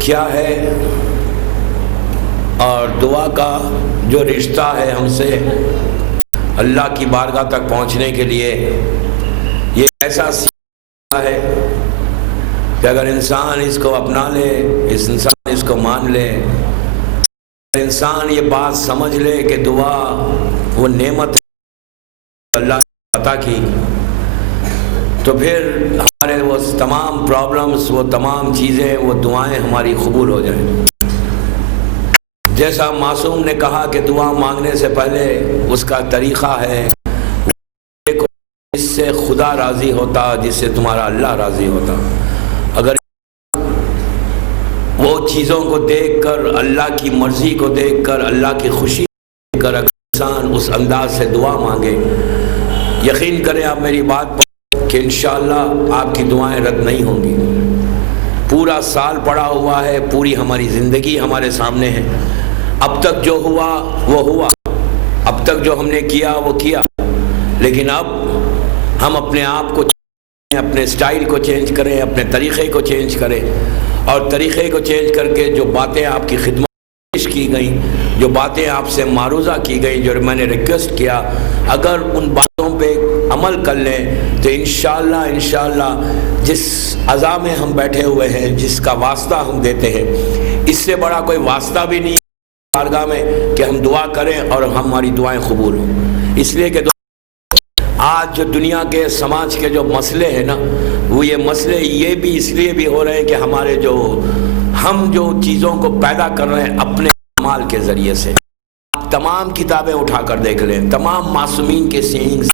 کیا ہے اور دعا کا جو رشتہ ہے ہم سے اللہ کی بارگاہ تک پہنچنے کے لیے یہ ایسا سیکھا ہے کہ اگر انسان اس کو اپنا لے، انسان اس کو مان لے، انسان یہ بات سمجھ لے کہ دعا وہ نعمت ہے اللہ نے عطا کی، تو پھر ہمارے وہ تمام پرابلمز، وہ تمام چیزیں، وہ دعائیں ہماری قبول ہو جائیں۔ جیسا معصوم نے کہا کہ دعا مانگنے سے پہلے اس کا طریقہ ہے، اس سے خدا راضی ہوتا جس سے تمہارا اللہ راضی ہوتا۔ اگر وہ چیزوں کو دیکھ کر، اللہ کی مرضی کو دیکھ کر، اللہ کی خوشی دیکھ کر اگر انسان اس انداز سے دعا مانگے، یقین کریں آپ میری بات پر کہ انشاءاللہ آپ کی دعائیں رد نہیں ہوں گی۔ پورا سال پڑا ہوا ہے، پوری ہماری زندگی ہمارے سامنے ہے، اب تک جو ہوا وہ ہوا، اب تک جو ہم نے کیا وہ کیا، لیکن اب ہم اپنے آپ کو اپنے سٹائل کو چینج کریں، اپنے طریقے کو چینج کریں، اور طریقے کو چینج کر کے جو باتیں آپ کی خدمت پیش کی گئیں، جو باتیں آپ سے معروضہ کی گئیں، جو میں نے ریکویسٹ کیا، اگر ان باتوں پہ عمل کر لیں تو انشاءاللہ جس عزا میں ہم بیٹھے ہوئے ہیں، جس کا واسطہ ہم دیتے ہیں، اس سے بڑا کوئی واسطہ بھی نہیں بارگاہ میں کہ ہم دعا کریں اور ہماری دعائیں قبول ہوں۔ اس لیے کہ آج جو دنیا کے سماج کے جو مسئلے ہیں نا، وہ یہ مسئلے یہ بھی اس لیے بھی ہو رہے ہیں کہ ہمارے ہم جو چیزوں کو پیدا کر رہے ہیں اپنے اعمال کے ذریعے سے۔ آپ تمام کتابیں اٹھا کر دیکھ لیں، تمام معصومین کے سینگز،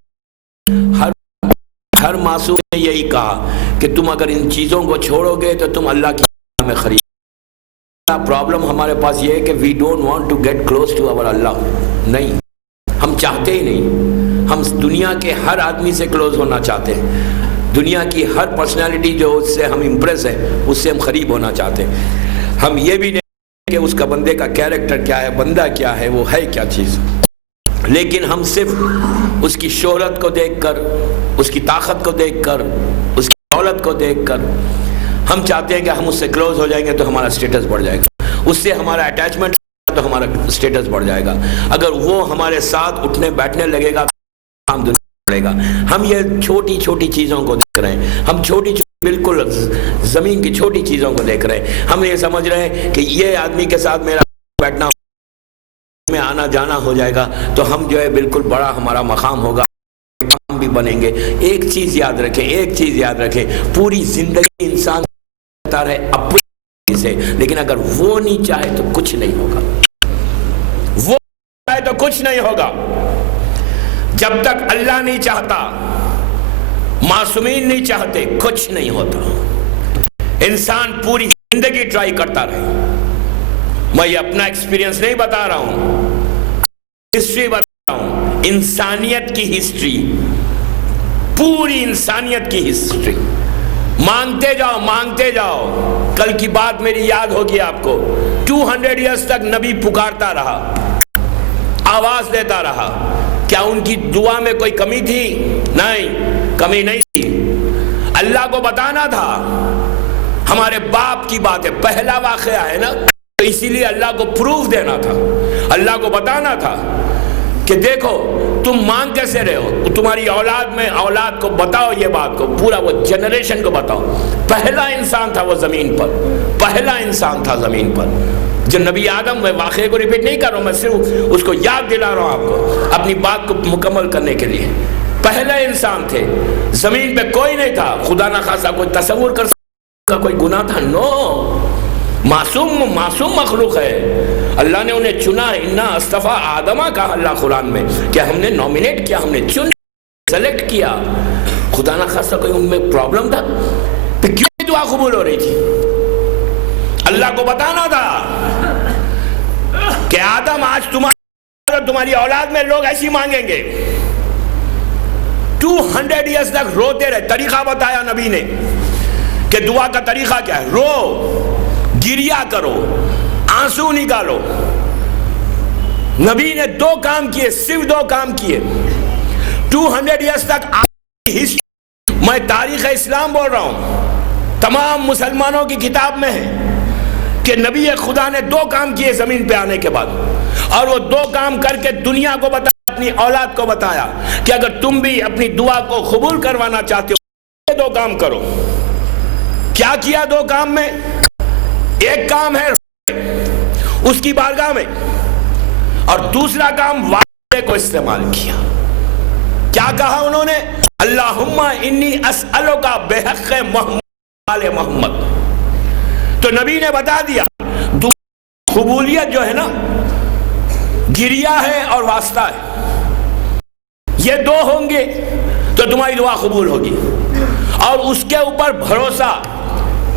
ہر معصوم نے یہی کہا کہ تم اگر ان چیزوں کو چھوڑو گے تو تم اللہ کی راہ میں خرید۔ پرابلم ہمارے پاس یہ ہے کہ we don't want to get close to our اللہ، نہیں، ہم چاہتے ہی نہیں، ہم دنیا کے ہر آدمی سے کلوز ہونا چاہتے ہیں، دنیا کی ہر پرسنالٹی جو اس سے ہم امپریس ہیں اس سے ہم قریب ہونا چاہتے ہیں۔ ہم یہ بھی نہیں کہ اس کا بندے کا کیریکٹر کیا ہے، بندہ کیا ہے، وہ ہے کیا چیز، لیکن ہم صرف اس کی شہرت کو دیکھ کر، اس کی طاقت کو دیکھ کر، اس کی دولت کو دیکھ کر ہم چاہتے ہیں کہ ہم اس سے کلوز ہو جائیں گے تو ہمارا سٹیٹس بڑھ جائے گا، اس سے ہمارا اٹیچمنٹ تو ہمارا سٹیٹس بڑھ جائے گا، اگر وہ ہمارے ساتھ اٹھنے بیٹھنے لگے گا تو ہم دنیا پڑے گا۔ ہم یہ چھوٹی چھوٹی چیزوں کو دیکھ رہے ہیں، ہم چھوٹی بالکل زمین کی چھوٹی چیزوں کو دیکھ رہے ہیں، ہم یہ سمجھ رہے ہیں کہ یہ آدمی کے ساتھ میرا بیٹھنا میں آنا جانا ہو جائے گا تو ہم جو ہے بالکل بڑا ہمارا مقام ہوگا، کام بھی بنیں گے۔ ایک چیز یاد رکھیں، پوری زندگی انسان کرتا رہے اپنی سے، لیکن اگر وہ نہیں چاہے تو کچھ نہیں ہوگا، وہ چاہے تو کچھ نہیں ہوگا۔ جب تک اللہ نہیں چاہتا، معصومین نہیں چاہتے، کچھ نہیں ہوتا۔ انسان پوری زندگی ٹرائی کرتا رہے۔ میں یہ اپنا ایکسپیرینس نہیں بتا رہا ہوں، ہسٹری بتا رہا ہوں، انسانیت کی ہسٹری، پوری انسانیت کی ہسٹری۔ مانگتے جاؤ، کل کی بات میری یاد ہوگی آپ کو، 200 ایئرز تک نبی پکارتا رہا، آواز دیتا رہا، کیا ان کی دعا میں کوئی کمی تھی؟ نہیں، کمی نہیں تھی، اللہ کو بتانا تھا۔ ہمارے باپ کی بات ہے، پہلا واقعہ ہے نا، تو اسی لیے اللہ کو پروف دینا تھا، اللہ کو بتانا تھا کہ دیکھو تم مانگ کیسے رہے ہو، تمہاری اولاد کو بتاؤ یہ بات کو، پورا وہ جنریشن کو بتاؤ۔ پہلا انسان تھا وہ زمین پر، پہلا انسان تھا زمین پر جو نبی آدم، میں واقعے کو ریپیٹ نہیں کر رہا ہوں، میں صرف اس کو یاد دلا رہا ہوں آپ کو اپنی بات کو مکمل کرنے کے لیے۔ پہلا انسان تھے، زمین پہ کوئی نہیں تھا، خدا نہ خاصا کوئی تصور کر سکتا کوئی گناہ تھا، نو، معصوم مخلوق ہے، اللہ نے انہیں چنا۔ انا اصطفیٰ آدمہ کہا اللہ قرآن میں، کیا ہم نے نومینیٹ کیا، ہم نے سلیکٹ کیا، خدا نہ خاصا کوئی ان میں پرابلم تھا، پھر کیوں دعا قبول ہو رہی تھی؟ اللہ کو بتانا تھا کہ آدم آج تمہاری اولاد میں لوگ ایسی مانگیں گے۔ 200 ایئرز تک روتے رہے، طریقہ بتایا نبی نے کہ دعا کا طریقہ کیا ہے، رو، گریا کرو، آنسو نکالو۔ نبی نے 2 کام کیے، صرف 2 کام کیے 200 ایئرز تک۔ میں تاریخ اسلام بول رہا ہوں، تمام مسلمانوں کی کتاب میں ہے کہ نبی خدا نے 2 کام کیے زمین پہ آنے کے بعد، اور وہ 2 کام کر کے دنیا کو بتایا، اپنی اولاد کو بتایا کہ اگر تم بھی اپنی دعا کو قبول کروانا چاہتے ہو دو کام کرو. کیا کیا دو کام میں؟ ایک کام ہے اس کی بارگاہ میں، اور دوسرا کام وعدے کو استعمال کیا. کیا کہا انہوں نے؟ اللہم انی اسألک بحق محمد آل محمد. تو نبی نے بتا دیا قبولیت جو ہے نا، گریہ ہے اور واسطہ ہے. یہ دو ہوں گے تو تمہاری دعا قبول ہوگی، اور اس کے اوپر بھروسہ،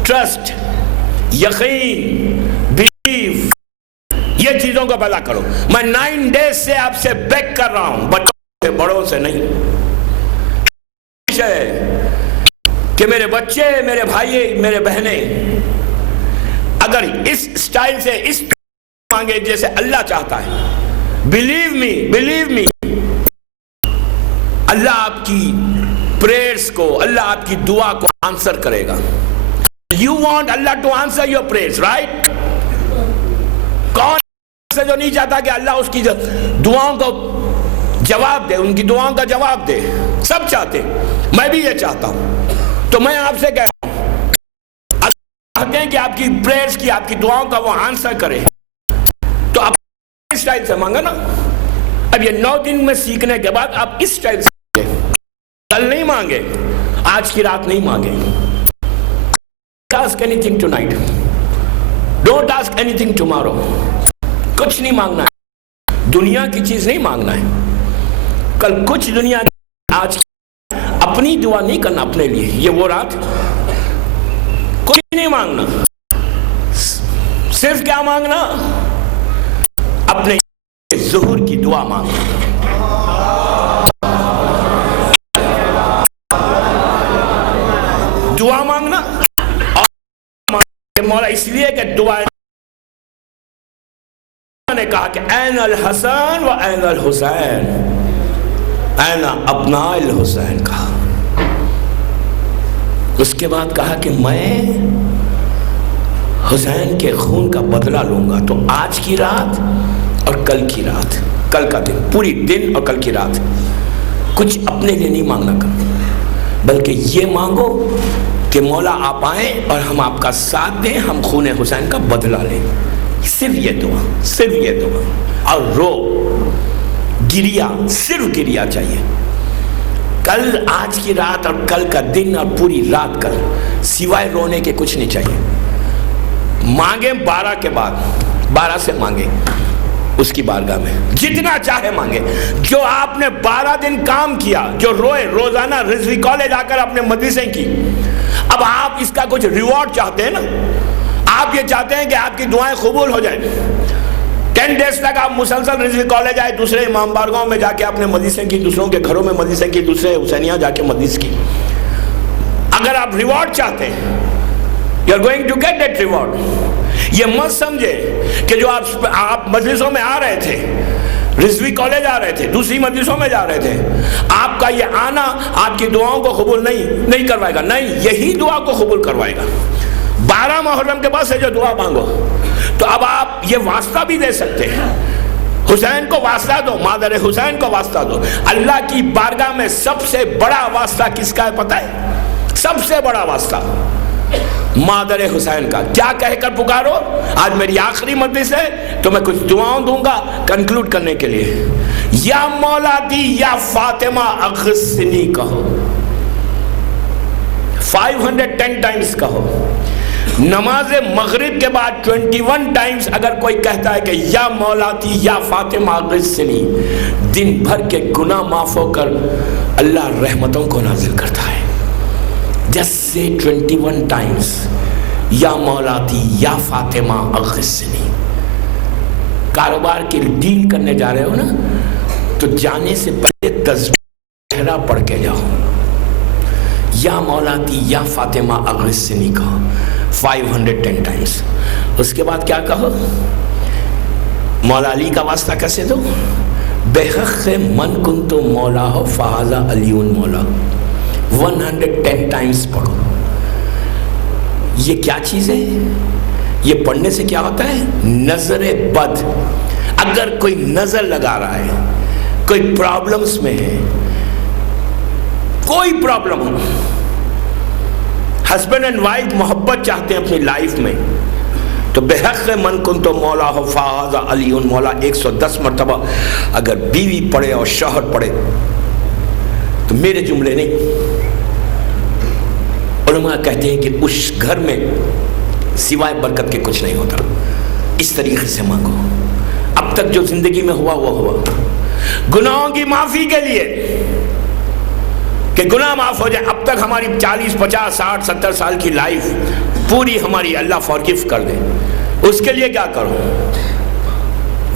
ٹرسٹ، یقین، بلیف، یہ چیزوں کو پیدا کرو. میں 9 days سے آپ سے بیک کر رہا ہوں، بچوں سے، بڑوں سے نہیں، کہ میرے بچے، میرے بھائی، میرے بہنیں اگر اس سٹائل سے اس مانگے جیسے اللہ چاہتا ہے، believe me اللہ آپ کی پریئرز کو، اللہ آپ کی دعا کو آنسر کرے گا. You want Allah to answer your prayers, right? کون سے جو نہیں چاہتا کہ اللہ اس کی دعاؤں کو جواب دے، ان کی دعاؤں کا جواب دے؟ سب چاہتے، میں بھی یہ چاہتا ہوں. تو میں آپ سے کہہ رہا ہوں، اگر چاہتے ہیں کہ آپ کی پریئرز کی، آپ کی دعاؤں کا وہ آنسر کرے، تو آپ اس سٹائل سے مانگا نا. اب یہ 9 دن میں سیکھنے کے بعد آپ اس سٹائل سے مانگے. کل نہیں مانگے، آج کی رات نہیں مانگے. Ask anything tonight. Don't ask anything tomorrow. کچھ نہیں مانگنا ہے، دنیا کی چیز نہیں مانگنا ہے. کل کچھ دنیا کی، آج اپنی دعا نہیں کرنا اپنے لیے. یہ وہ رات کچھ نہیں مانگنا، صرف کیا مانگنا؟ اپنے ظہور کی دعا مانگنا. دعا مانگنا مولا اس لیے کہ دعا نے کہا کہ این الحسن و این الحسین، این ابناء الحسین کہا. اس کے بعد کہا کہ میں حسین کے خون کا بدلہ لوں گا. تو آج کی رات اور کل کی رات، کل کا دن، پوری دن اور کل کی رات کچھ اپنے لیے نہیں مانگنا کر، بلکہ یہ مانگو کہ مولا آپ آئیں اور ہم آپ کا ساتھ دیں، ہم خون حسین کا بدلہ لیں. صرف یہ دعا، صرف یہ دعا. اور رو، گریہ، صرف گریہ چاہیے. کل، آج کی رات اور کل کا دن اور پوری رات کل، سوائے رونے کے کچھ نہیں چاہیے. مانگیں 12 کے بعد، 12 سے مانگیں اس کی بارگاہ میں، جتنا چاہے مانگے. جو آپ نے 12 دن کام کیا، جو روئے، روزانہ رضوی کالج آ کر اپنے مدرسے کی، اب آپ اس کا کچھ ریوارڈ چاہتے ہیں نا. آپ یہ چاہتے ہیں کہ آپ کی دعائیں قبول ہو جائیں. 10 days تک آپ مسلسل رضوی کالج آئے، دوسرے امام بارگاہوں میں جا کے اپنے مدرسے کی، دوسروں کے گھروں میں مدرسے کی، دوسرے حسینیہ جا کے مدرس کی. اگر آپ ریوارڈ چاہتے ہیں، you are going to get that reward. یہ مت سمجھے کہ جو آپ مجلسوں میں آ رہے تھے، رضوی کالج آ رہے تھے، دوسری مجلسوں میں جا رہے تھے، آپ کا یہ آنا آپ کی دعاؤں کو قبول نہیں کروائے گا. نہیں، یہی دعا کو قبول کروائے گا. 12 محرم کے بعد سے جو دعا مانگو، تو اب آپ یہ واسطہ بھی دے سکتے ہیں. حسین کو واسطہ دو، مادر حسین کو واسطہ دو. اللہ کی بارگاہ میں سب سے بڑا واسطہ کس کا ہے پتہ ہے؟ سب سے بڑا واسطہ مادر حسین کا. کیا کہہ کر پکارو؟ آج میری آخری مجلس ہے تو میں کچھ دعاؤں دوں گا کنکلوڈ کرنے کے لیے. یا مولادی یا فاطمہ اغثنی کہو، 510 ٹائمز کہو. نماز مغرب کے بعد 21 ٹائمز اگر کوئی کہتا ہے کہ یا مولاتی یا فاطمہ اغثنی، دن بھر کے گناہ معاف ہو کر اللہ رحمتوں کو نازل کرتا ہے. Just say 21 times یا مولاتی یا فاطمہ اغثنی. کاروبار کی ڈیل کرنے جا رہے ہو نا، تو جانے سے پہلے تسبیح پڑھ کے جاؤ. یا مولاتی یا فاطمہ اغثنی کہو 510 ٹائمز. اس کے بعد کیا کہو؟ مولا علی کا واسطہ کیسے دو؟ بحق من کنت مولا ہو فہذا علیون مولا، 110 ٹائمز پڑھو. یہ کیا چیز ہے؟ یہ پڑھنے سے کیا ہوتا ہے؟ نظر بد. اگر کوئی نظر لگا رہا ہے، کوئی پرابلمز میں ہے، کوئی problem who, husband and wife محبت چاہتے ہیں اپنی لائف میں تو بحق من کن تو مولا ہو فاض علی مولا 110 مرتبہ اگر بیوی پڑھے اور شوہر پڑھے تو میرے جملے نہیں. علماء کہتے ہیں کہ اس گھر میں سوائے برکت کے کچھ نہیں ہوتا. اس طریقے سے مانگو. اب تک جو زندگی میں ہوا وہ ہوا. گناہوں کی معافی کے لیے کہ گناہ معاف ہو جائے. اب تک ہماری 40 50 60 70 سال کی لائف پوری ہماری اللہ فارگیو کر دے. اس کے لیے کیا کرو؟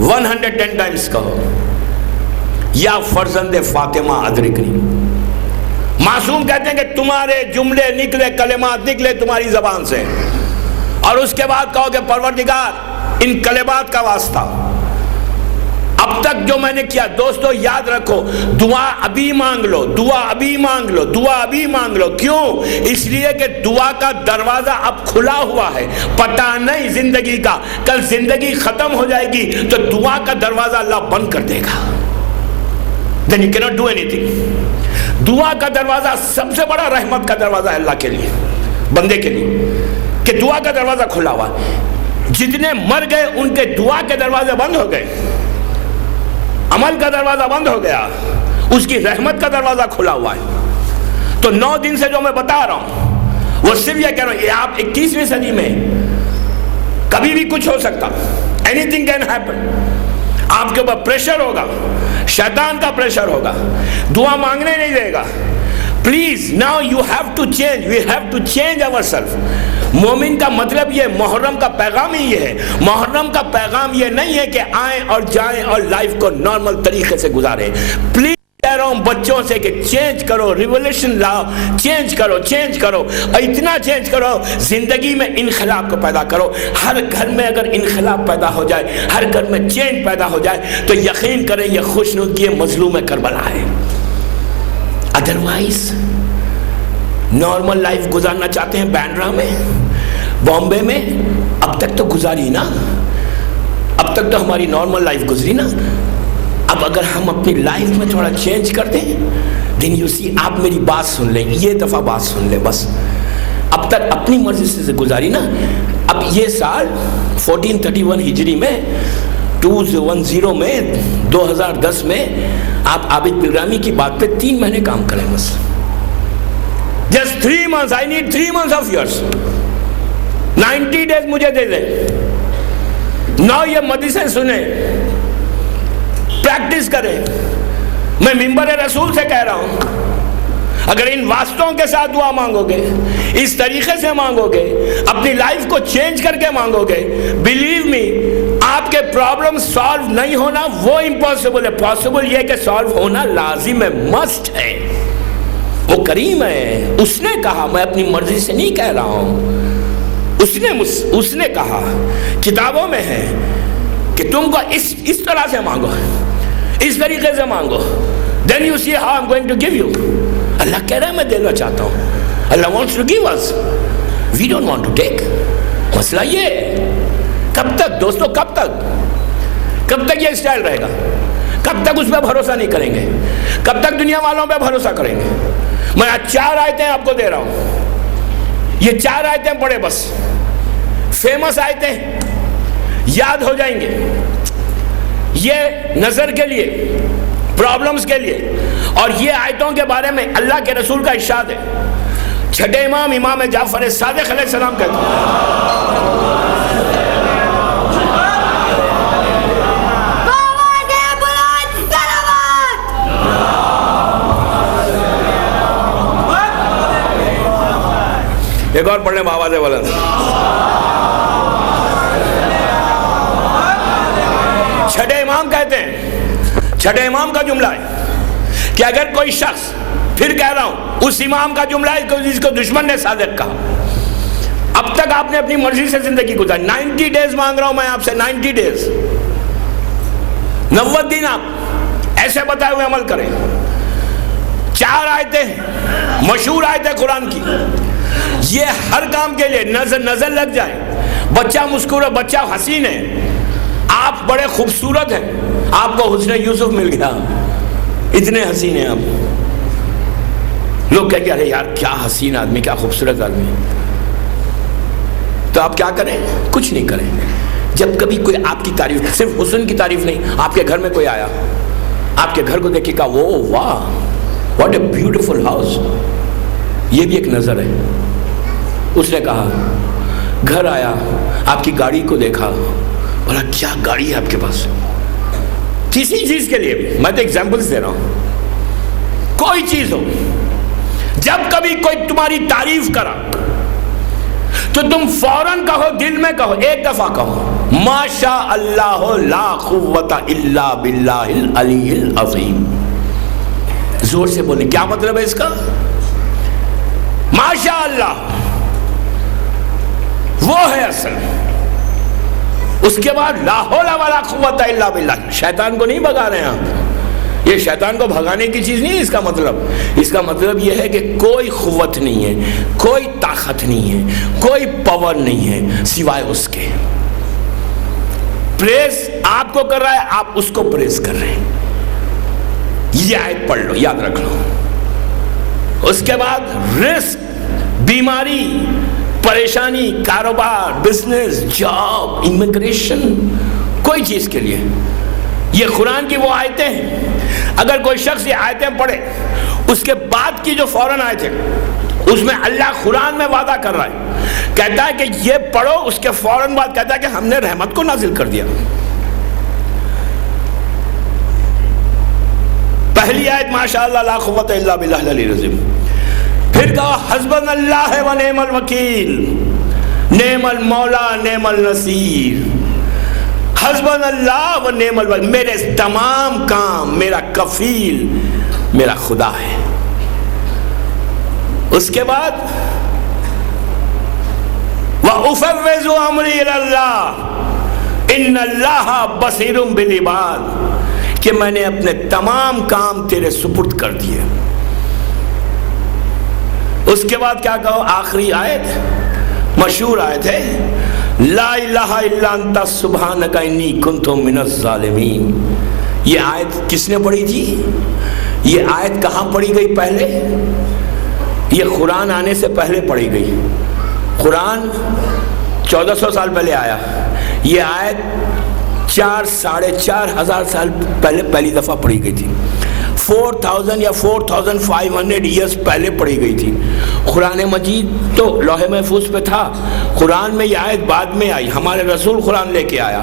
110 ٹائمز کہو یا فرزند فاطمہ ادرکنی. معصوم کہتے ہیں کہ تمہارے جملے نکلے، کلمات نکلے تمہاری زبان سے، اور اس کے بعد کہو کہ پروردگار ان کلمات کا واسطہ اب تک جو میں نے کیا. دوستو یاد رکھو، دعا ابھی مانگ لو، دعا ابھی مانگ لو، دعا ابھی مانگ لو. کیوں؟ اس لیے کہ دعا کا دروازہ اب کھلا ہوا ہے. پتہ نہیں زندگی کا، کل زندگی ختم ہو جائے گی تو دعا کا دروازہ اللہ بند کر دے گا. then you cannot do anything. دعا کا دروازہ سب سے بڑا رحمت کا دروازہ ہے اللہ کے لیے، بندے کے لیے، کہ دعا کا دروازہ کھلا ہوا. جتنے مر گئے ان کے دعا کے دروازے بند ہو گئے، عمل کا دروازہ بند ہو گیا، اس کی رحمت کا دروازہ کھلا ہوا ہے. تو 9 دن سے جو میں بتا رہا ہوں وہ صرف یہ کہہ رہا ہوں، یہ آپ 21ویں صدی میں کبھی بھی کچھ ہو سکتا. anything can happen. آپ کے اوپر پریشر ہوگا، شیطان کا پریشر ہوگا، دعا مانگنے نہیں دے گا. Please now you have to change, we have to change over self. مومن کا مطلب یہ، محرم کا پیغام ہی یہ ہے. محرم کا پیغام یہ نہیں ہے کہ آئیں اور جائیں اور لائف کو نارمل طریقے سے گزاریں. پلیز کہہ رہا ہوں بچوں سے کہ چینج کرو، ریولیوشن لاؤ، چینج کرو، چینج کرو، اور اتنا چینج کرو زندگی میں انقلاب کو پیدا کرو. ہر گھر میں اگر انقلاب پیدا ہو جائے، ہر گھر میں چینج پیدا ہو جائے تو یقین کریں یہ خوشنودی مظلوم کربلا ہے. ادروائز نارمل لائف گزارنا چاہتے ہیں بینڈرا میں، بامبے میں، اب تک تو گزاری نا، اب تک تو ہماری نارمل لائف گزری نا. اب اگر ہم اپنی لائف میں تھوڑا چینج کر دیں دین یو سی. آپ میری بات سن لیں، یہ دفعہ بات سن لیں بس. اب تک اپنی مرضی سے گزاری نا. اب یہ سال 1431 ہجری میں 2010 میں 2010 میں آپ عابد پلگرامی کی بات پہ 3 مہینے کام کریں بس. Just 3 months. I need 3 months of yours. 90 days مجھے دے دیں. نہ یہ مدرسے سنیں، پریکٹس کریں. میں منبر رسول سے کہہ رہا ہوں، اگر ان واسطوں کے ساتھ دعا مانگو گے، اس طریقے سے مانگو گے، اپنی لائف کو چینج کر کے مانگو گے، بلیو می آپ کے پرابلم سالو نہیں ہونا وہ امپاسبل ہے. پاسبل یہ کہ سالو ہونا لازم ہے، مسٹ ہے. وہ کریم ہے، اس نے کہا، میں اپنی مرضی سے نہیں کہہ رہا ہوں. اس نے کہا، کتابوں میں ہے کہ تم کو اس طرح سے مانگو، اس طریقے سے مانگو. then you see how I'm going to give you. اللہ کہہ رہا ہے میں دینا چاہتا ہوں. اللہ wants to give us. we don't want to take. مسئلہ یہ ہے. کب تک دوستو، کب تک یہ اسٹائل رہے گا؟ کب تک اس پہ بھروسہ نہیں کریں گے؟ کب تک دنیا والوں پہ بھروسہ کریں گے؟ میں 4 آیتیں آپ کو دے رہا ہوں، یہ 4 آیتیں پڑھے بس. فیمس آیتیں یاد ہو جائیں گے. یہ نظر کے لیے، پرابلمز کے لیے، اور یہ آیتوں کے بارے میں اللہ کے رسول کا ارشاد ہے. چھٹے امام جعفر صادق علیہ السلام کہتے ہیں، ایک اور پڑھنے میں آواز بلند. چھٹے امام کہتے ہیں، چھٹے امام کا جملہ ہے کہ اگر کوئی شخص، پھر کہہ رہا ہوں اس امام کا جملہ ہے جس کو دشمن نے صادق کہا. اب تک آپ نے اپنی مرضی سے زندگی گزاری. 90 ڈیز مانگ رہا ہوں میں آپ سے، 90 ڈیز، 90 دن آپ ایسے بتائے ہوئے عمل کریں. 4 آیتیں مشہور آیتیں قرآن کی، یہ ہر کام کے لیے. نظر لگ جائے، بچہ مسکرا، بچہ حسین ہے، آپ بڑے خوبصورت ہیں، آپ کو حسن یوسف مل گیا، اتنے حسین ہیں آپ. لوگ کہیں گے ارے یار کیا حسین آدمی، کیا خوبصورت آدمی. تو آپ کیا کریں؟ کچھ نہیں کریں. جب کبھی کوئی آپ کی تعریف، صرف حسن کی تعریف نہیں، آپ کے گھر میں کوئی آیا، آپ کے گھر کو دیکھے کہا وہ واہ واٹ اے بیوٹیفل ہاؤس، یہ بھی ایک نظر ہے. اس نے کہا گھر آیا، آپ کی گاڑی کو دیکھا، بولا کیا گاڑی ہے آپ کے پاس. کسی چیز کے لیے بھی، میں تو ایگزامپلس دے رہا ہوں، کوئی چیز ہو، جب کبھی کوئی تمہاری تعریف کرا تو تم فوراً کہو، دل میں کہو، ایک دفعہ کہو ماشاء اللہ لا قوت الا باللہ العلی العظیم. زور سے بولیں. کیا مطلب ہے اس کا؟ ماشاء اللہ وہ ہے اصل. اس کے بعد لا حول ولا قوت الا باللہ. شیطان کو نہیں بھگا رہے ہیں آپ، یہ شیطان کو بھگانے کی چیز نہیں ہے اس کا مطلب. اس کا مطلب یہ ہے کہ کوئی قوت نہیں ہے، کوئی طاقت نہیں ہے، کوئی پاور نہیں ہے سوائے اس کے. پریز آپ کو کر رہا ہے، آپ اس کو پریز کر رہے ہیں. یہ آیت پڑھ لو، یاد رکھ لو. اس کے بعد رزق، بیماری، پریشانی، کاروبار، بزنس، جاب، امیگریشن، کوئی چیز کے لیے یہ قرآن کی وہ آیتیں ہیں. اگر کوئی شخص یہ آیتیں پڑھے، اس کے بعد کی جو فوراً آیتیں، اس میں اللہ قرآن میں وعدہ کر رہا ہے، کہتا ہے کہ یہ پڑھو، اس کے فوراً بعد کہتا ہے کہ ہم نے رحمت کو نازل کر دیا. پہلی آیت ماشاءاللہ لا قوت الا باللہ العلی العظیم. پھر کہا حسبنا اللہ و نعم الوکیل، نعم المولا نعم النصیر. حسبنا اللہ و نعم الوکیل، میرے تمام کام میرا کفیل میرا خدا ہے. اس کے بعد وَأُفَوِّضُ أَمْرِي إِلَى اللَّهِ إِنَّ اللَّهَ بَصِيرٌ بِالْعِبَادِ، کہ میں نے اپنے تمام کام تیرے سپرد کر دیے. اس کے بعد کیا کہو؟ آخری آیت مشہور آیت ہے لا الہ الا انت سبحانک انی کنت من الظالمین. یہ آیت کس نے پڑھی تھی؟ یہ آیت کہاں پڑھی گئی پہلے؟ یہ قرآن آنے سے پہلے پڑھی گئی. قرآن 1400 سال پہلے آیا. یہ آیت 4,500 سال پہلے پہلی دفعہ پڑھی گئی تھی. 4000 یا 4500 ایئرز پہلے پڑھی گئی تھی. قرآن مجید تو لوح محفوظ پہ تھا، قرآن میں یہ آیت بعد میں آئی، ہمارے رسول قرآن لے کے آیا،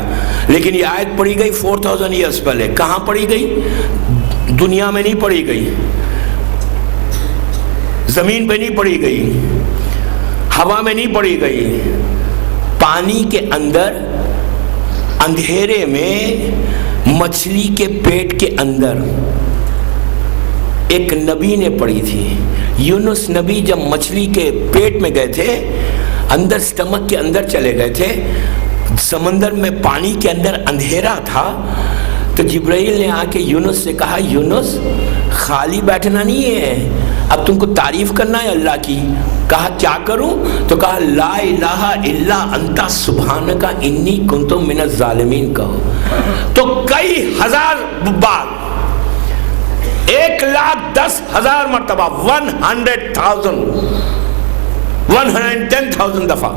لیکن یہ آیت پڑھی گئی 4000 ایئرز پہلے. کہاں پڑھی گئی؟ دنیا میں نہیں پڑھی گئی، زمین پہ نہیں پڑھی گئی، ہوا میں نہیں پڑھی گئی، پانی کے اندر اندھیرے میں مچھلی کے پیٹ کے اندر ایک نبی نے پڑھی تھی. یونس نبی جب مچھلی کے پیٹ میں گئے تھے، اندر سٹمک کے اندر چلے گئے تھے، سمندر میں پانی کے اندر اندھیرا تھا، تو جبرائیل نے آ کے یونس سے کہا یونس خالی بیٹھنا نہیں ہے، اب تم کو تعریف کرنا ہے اللہ کی. کہا کیا کروں؟ تو کہا لا الہ الا انت سبحانک انی کنت من الظالمین کہو. تو کئی ہزار بار، 1,10,000 مرتبہ، 110,000 دفعہ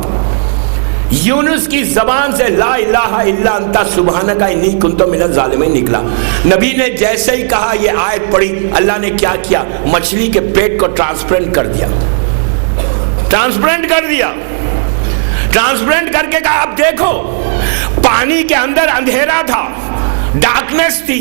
یونس کی زبان سے لا الہ الا انت سبحانک انی کنت من الظالمین نکلا. نبی نے جیسے ہی کہا یہ آیت پڑھی، اللہ نے کیا کیا؟ مچھلی کے پیٹ کو ٹرانسپیرنٹ کر دیا. ٹرانسپیرنٹ کر دیا، ٹرانسپیرنٹ کر کے کہا اب دیکھو، پانی کے اندر اندھیرا تھا، ڈارکنیس تھی،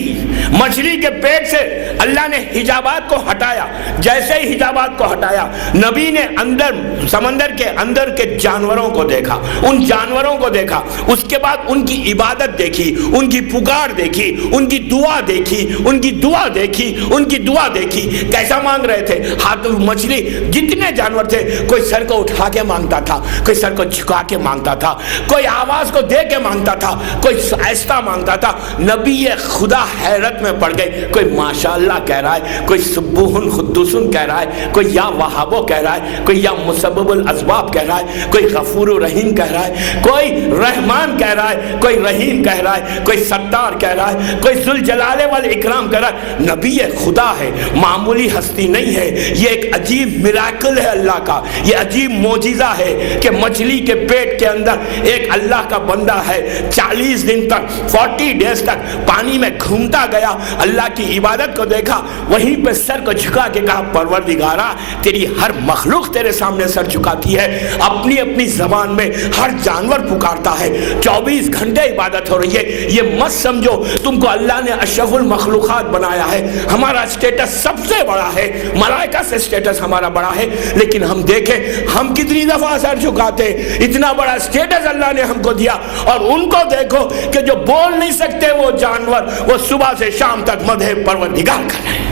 مچھلی کے پیٹ سے اللہ نے حجابات کو ہٹایا. جیسے ہی حجابات کو ہٹایا، نبی نے اندر سمندر کے اندر کے جانوروں کو دیکھا، ان جانوروں کو دیکھا. اس کے بعد ان کی عبادت دیکھی، ان کی پکار دیکھی، ان کی دعا دیکھی، ان کی دعا دیکھی، ان کی دعا دیکھی. کیسا مانگ رہے تھے؟ ہاتھ مچھلی، جتنے جانور تھے، کوئی سر کو اٹھا کے مانگتا تھا، کوئی سر کو جھکا کے مانگتا تھا، کوئی آواز کو دے کے مانگتا تھا، کوئی ایسا مانگتا تھا. نبی خدا حیرت میں پڑ گئے. کوئی ماشاءاللہ کہہ رہا ہے, کوئی سبوہن خدوسن کہہ رہا ہے, کوئی یا وہابو کہہ رہا ہے, کوئی یا مسبب الاسباب کہہ رہا ہے, کوئی غفور و رحیم کہہ رہا ہے, کوئی رحمان کہہ رہا ہے, کوئی رحیم کہہ رہا ہے, کوئی ستار کہہ رہا ہے, کوئی ذوالجلال والاکرام کہہ رہا ہے. نبی خدا ہے, معمولی ہستی نہیں ہے. یہ ایک عجیب میراکل ہے اللہ کا, یہ عجیب معجزہ ہے کہ مچھلی کے پیٹ کے اندر ایک اللہ کا بندہ ہے 40 دن تک 40 ڈیز تک پانی میں گھومتا گیا, اللہ کی عبادت کو دیکھا, وہیں پہ سر کو جھکا کے کہا پروردگارا تیری ہر مخلوق تیرے سامنے سر جھکاتی ہے, اپنی اپنی زبان میں ہر جانور پکارتا ہے, 24 گھنٹے عبادت ہو رہی ہے. یہ مت سمجھو تم کو اللہ نے اشرف المخلوقات بنایا ہے, ہمارا سٹیٹس سب سے بڑا ہے, ملائکہ سے سٹیٹس ہمارا بڑا ہے, لیکن ہم دیکھیں ہم کتنی دفعہ سر جھکاتے. اتنا بڑا سٹیٹس اللہ نے ہم کو دیا, اور ان کو دیکھو کہ جو بول نہیں سکتے وہ جانور, وہ صبح سے شام تک مدح پروردگار کر رہے ہیں.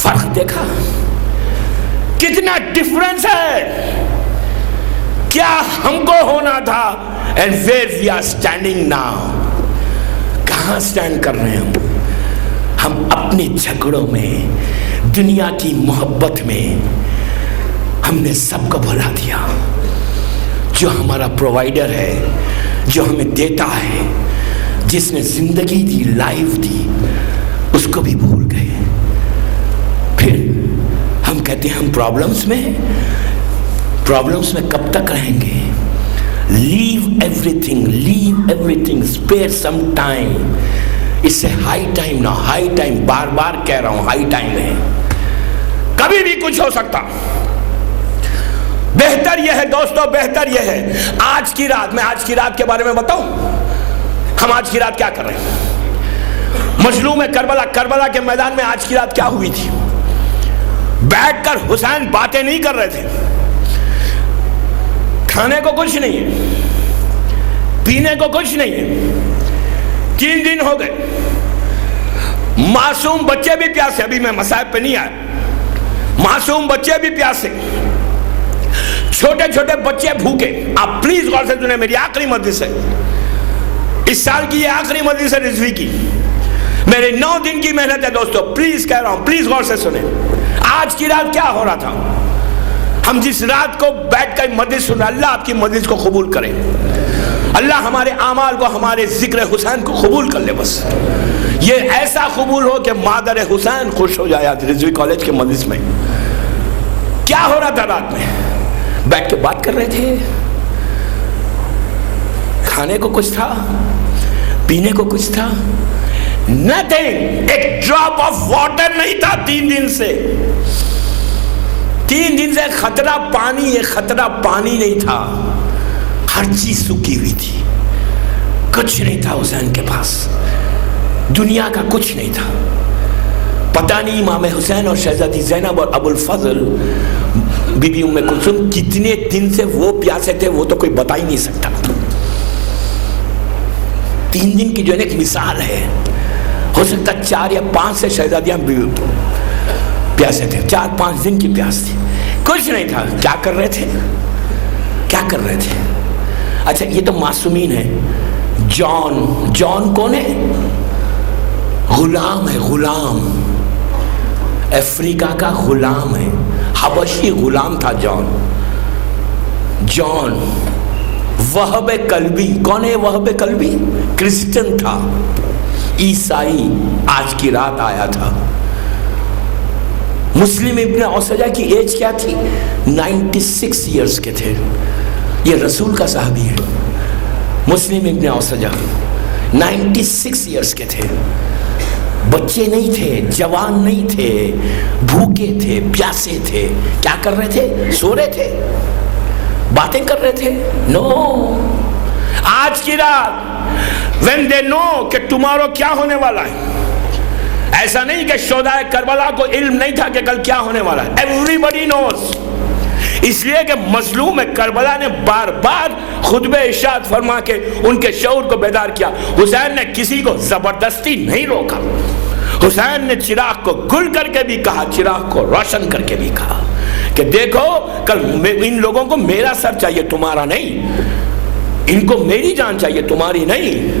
فرق دیکھا کتنا ڈفرنس ہے, کیا ہم کو ہونا تھا and where we are standing now. کہاں سٹینڈ کر رہے ہیں ہم اپنے جھگڑوں میں, دنیا کی محبت میں ہم نے سب کو بھلا دیا. جو ہمارا پرووائڈر ہے, جو ہمیں دیتا ہے, جس نے زندگی دی, لائف دی, اس کو بھی بھول گئے. پھر ہم کہتے ہیں ہم پرابلمز میں کب تک رہیں گے. Leave every thing, spare some time. اس سے ہائی ٹائم نہ, ہائی ٹائم بار بار کہہ رہا ہوں, ہائی ٹائم ہے, کبھی بھی کچھ ہو سکتا. بہتر یہ ہے دوستو, بہتر یہ ہے آج کی رات, میں آج کی رات کے بارے میں بتاؤں. ہم آج کی رات کیا کر رہے ہیں مظلوم کربلا کے میدان میں. آج کی رات کیا ہوئی تھی؟ بیٹھ کر حسین باتیں نہیں کر رہے تھے, کھانے کو کچھ نہیں ہے, پینے کو کچھ نہیں ہے. 3 دن ہو گئے, معصوم بچے بھی پیاسے. ابھی میں مصائب پہ نہیں آیا, معصوم بچے بھی پیاسے, چھوٹے چھوٹے بچے بھوکے. آپ پلیز غور سے سنیں, میری آخری مجلس ہے اس سال کی, یہ آخری مجلس ہے رضوی کی, میرے 9 دن کی محنت ہے دوستو. پلیز کہہ رہا ہوں, پلیز غور سے سنیں. آج کی رات کیا ہو رہا تھا؟ ہم جس رات کو بیٹھ کر مجلس سن, اللہ آپ کی مجلس کو قبول کرے, اللہ ہمارے اعمال کو, ہمارے ذکر حسین کو قبول کر لے. بس یہ ایسا قبول ہو کہ مادر حسین خوش ہو جائے. آج رضوی کالج کے مجلس میں کیا ہو رہا تھا؟ رات میں بیٹھ کے بات کر رہے تھے, کھانے کو کچھ تھا, پینے کو کچھ تھا, nothing, ایک ڈراپ آف واٹر نہیں تھا 3 دن سے. 3 دن سے خطرہ پانی نہیں تھا, ہر چیز سوکھی ہوئی تھی, کچھ نہیں تھا حسین کے پاس, دنیا کا کچھ نہیں تھا. پتہ نہیں امام حسین اور شہزادی زینب اور ابو الفضل بی بی ام کلثوم کتنے دن سے وہ پیاسے تھے, وہ تو کوئی بتا ہی نہیں سکتا. 3 دن کی جو ایک مثال ہے, ہو سکتا 4 یا 5 سے شہزادیاں پیاسے تھے, 4-5 دن کی پیاس تھی, کچھ نہیں تھا. کیا کر رہے تھے؟ اچھا یہ تو معصومین ہے. جان کون ہے؟ غلام ہے, غلام, افریقہ کا غلام ہے, حبشی غلام تھا جان. وہب قلبی, کون ہے وہب قلبی؟ کرسچن تھا, عیسائی. آج کی رات آیا تھا. مسلم ابن اوسجہ کی ایج کیا تھی؟ 96 ایئرز کے تھے. یہ رسول کا صحابی ہے. مسلم ابن اوسجہ 96 ایئرز کے تھے. بچے نہیں تھے, جوان نہیں تھے, بھوکے تھے, پیاسے تھے. کیا کر رہے تھے؟ سو رہے تھے, باتیں کر رہے تھے. نو, آج کی رات when they know کہ tomorrow کیا ہونے والا ہے. ایسا نہیں کہ شہداء کربلا کو علم نہیں تھا کہ کل کیا ہونے والا ہے. everybody knows. اس لیے کہ مظلوم کربلا نے بار بار خطبہ ارشاد فرما کے ان کے شعور کو بیدار کیا. حسین نے کسی کو زبردستی نہیں روکا. حسین نے چراغ کو گل کر کے بھی کہا, چراغ کو روشن کر کے بھی کہا کہ دیکھو کل ان لوگوں کو میرا سر چاہیے, تمہارا نہیں. ان کو میری جان چاہیے, تمہاری نہیں.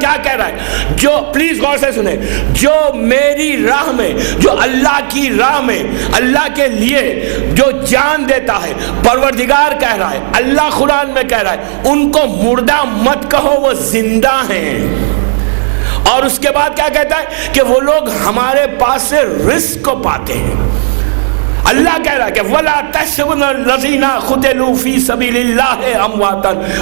کیا کہہ رہا ہے؟ جو پلیز غور سے سنیں، جو میری راہ میں، جو اللہ کی راہ میں اللہ کے لیے جو جان دیتا ہے، پروردگار کہہ رہا ہے، اللہ قرآن میں کہہ رہا ہے، ان کو مردہ مت کہو، وہ زندہ ہیں۔ اور اس کے بعد کیا کہتا ہے کہ وہ لوگ ہمارے پاس سے رزق کو پاتے ہیں۔ اللہ کہہ رہا ہے کہ وَلَا تَحْسَبُنَّ الَّذِينَ قُتِلُوا فِي سَبِيلِ اللَّهِ أَمْوَاتًا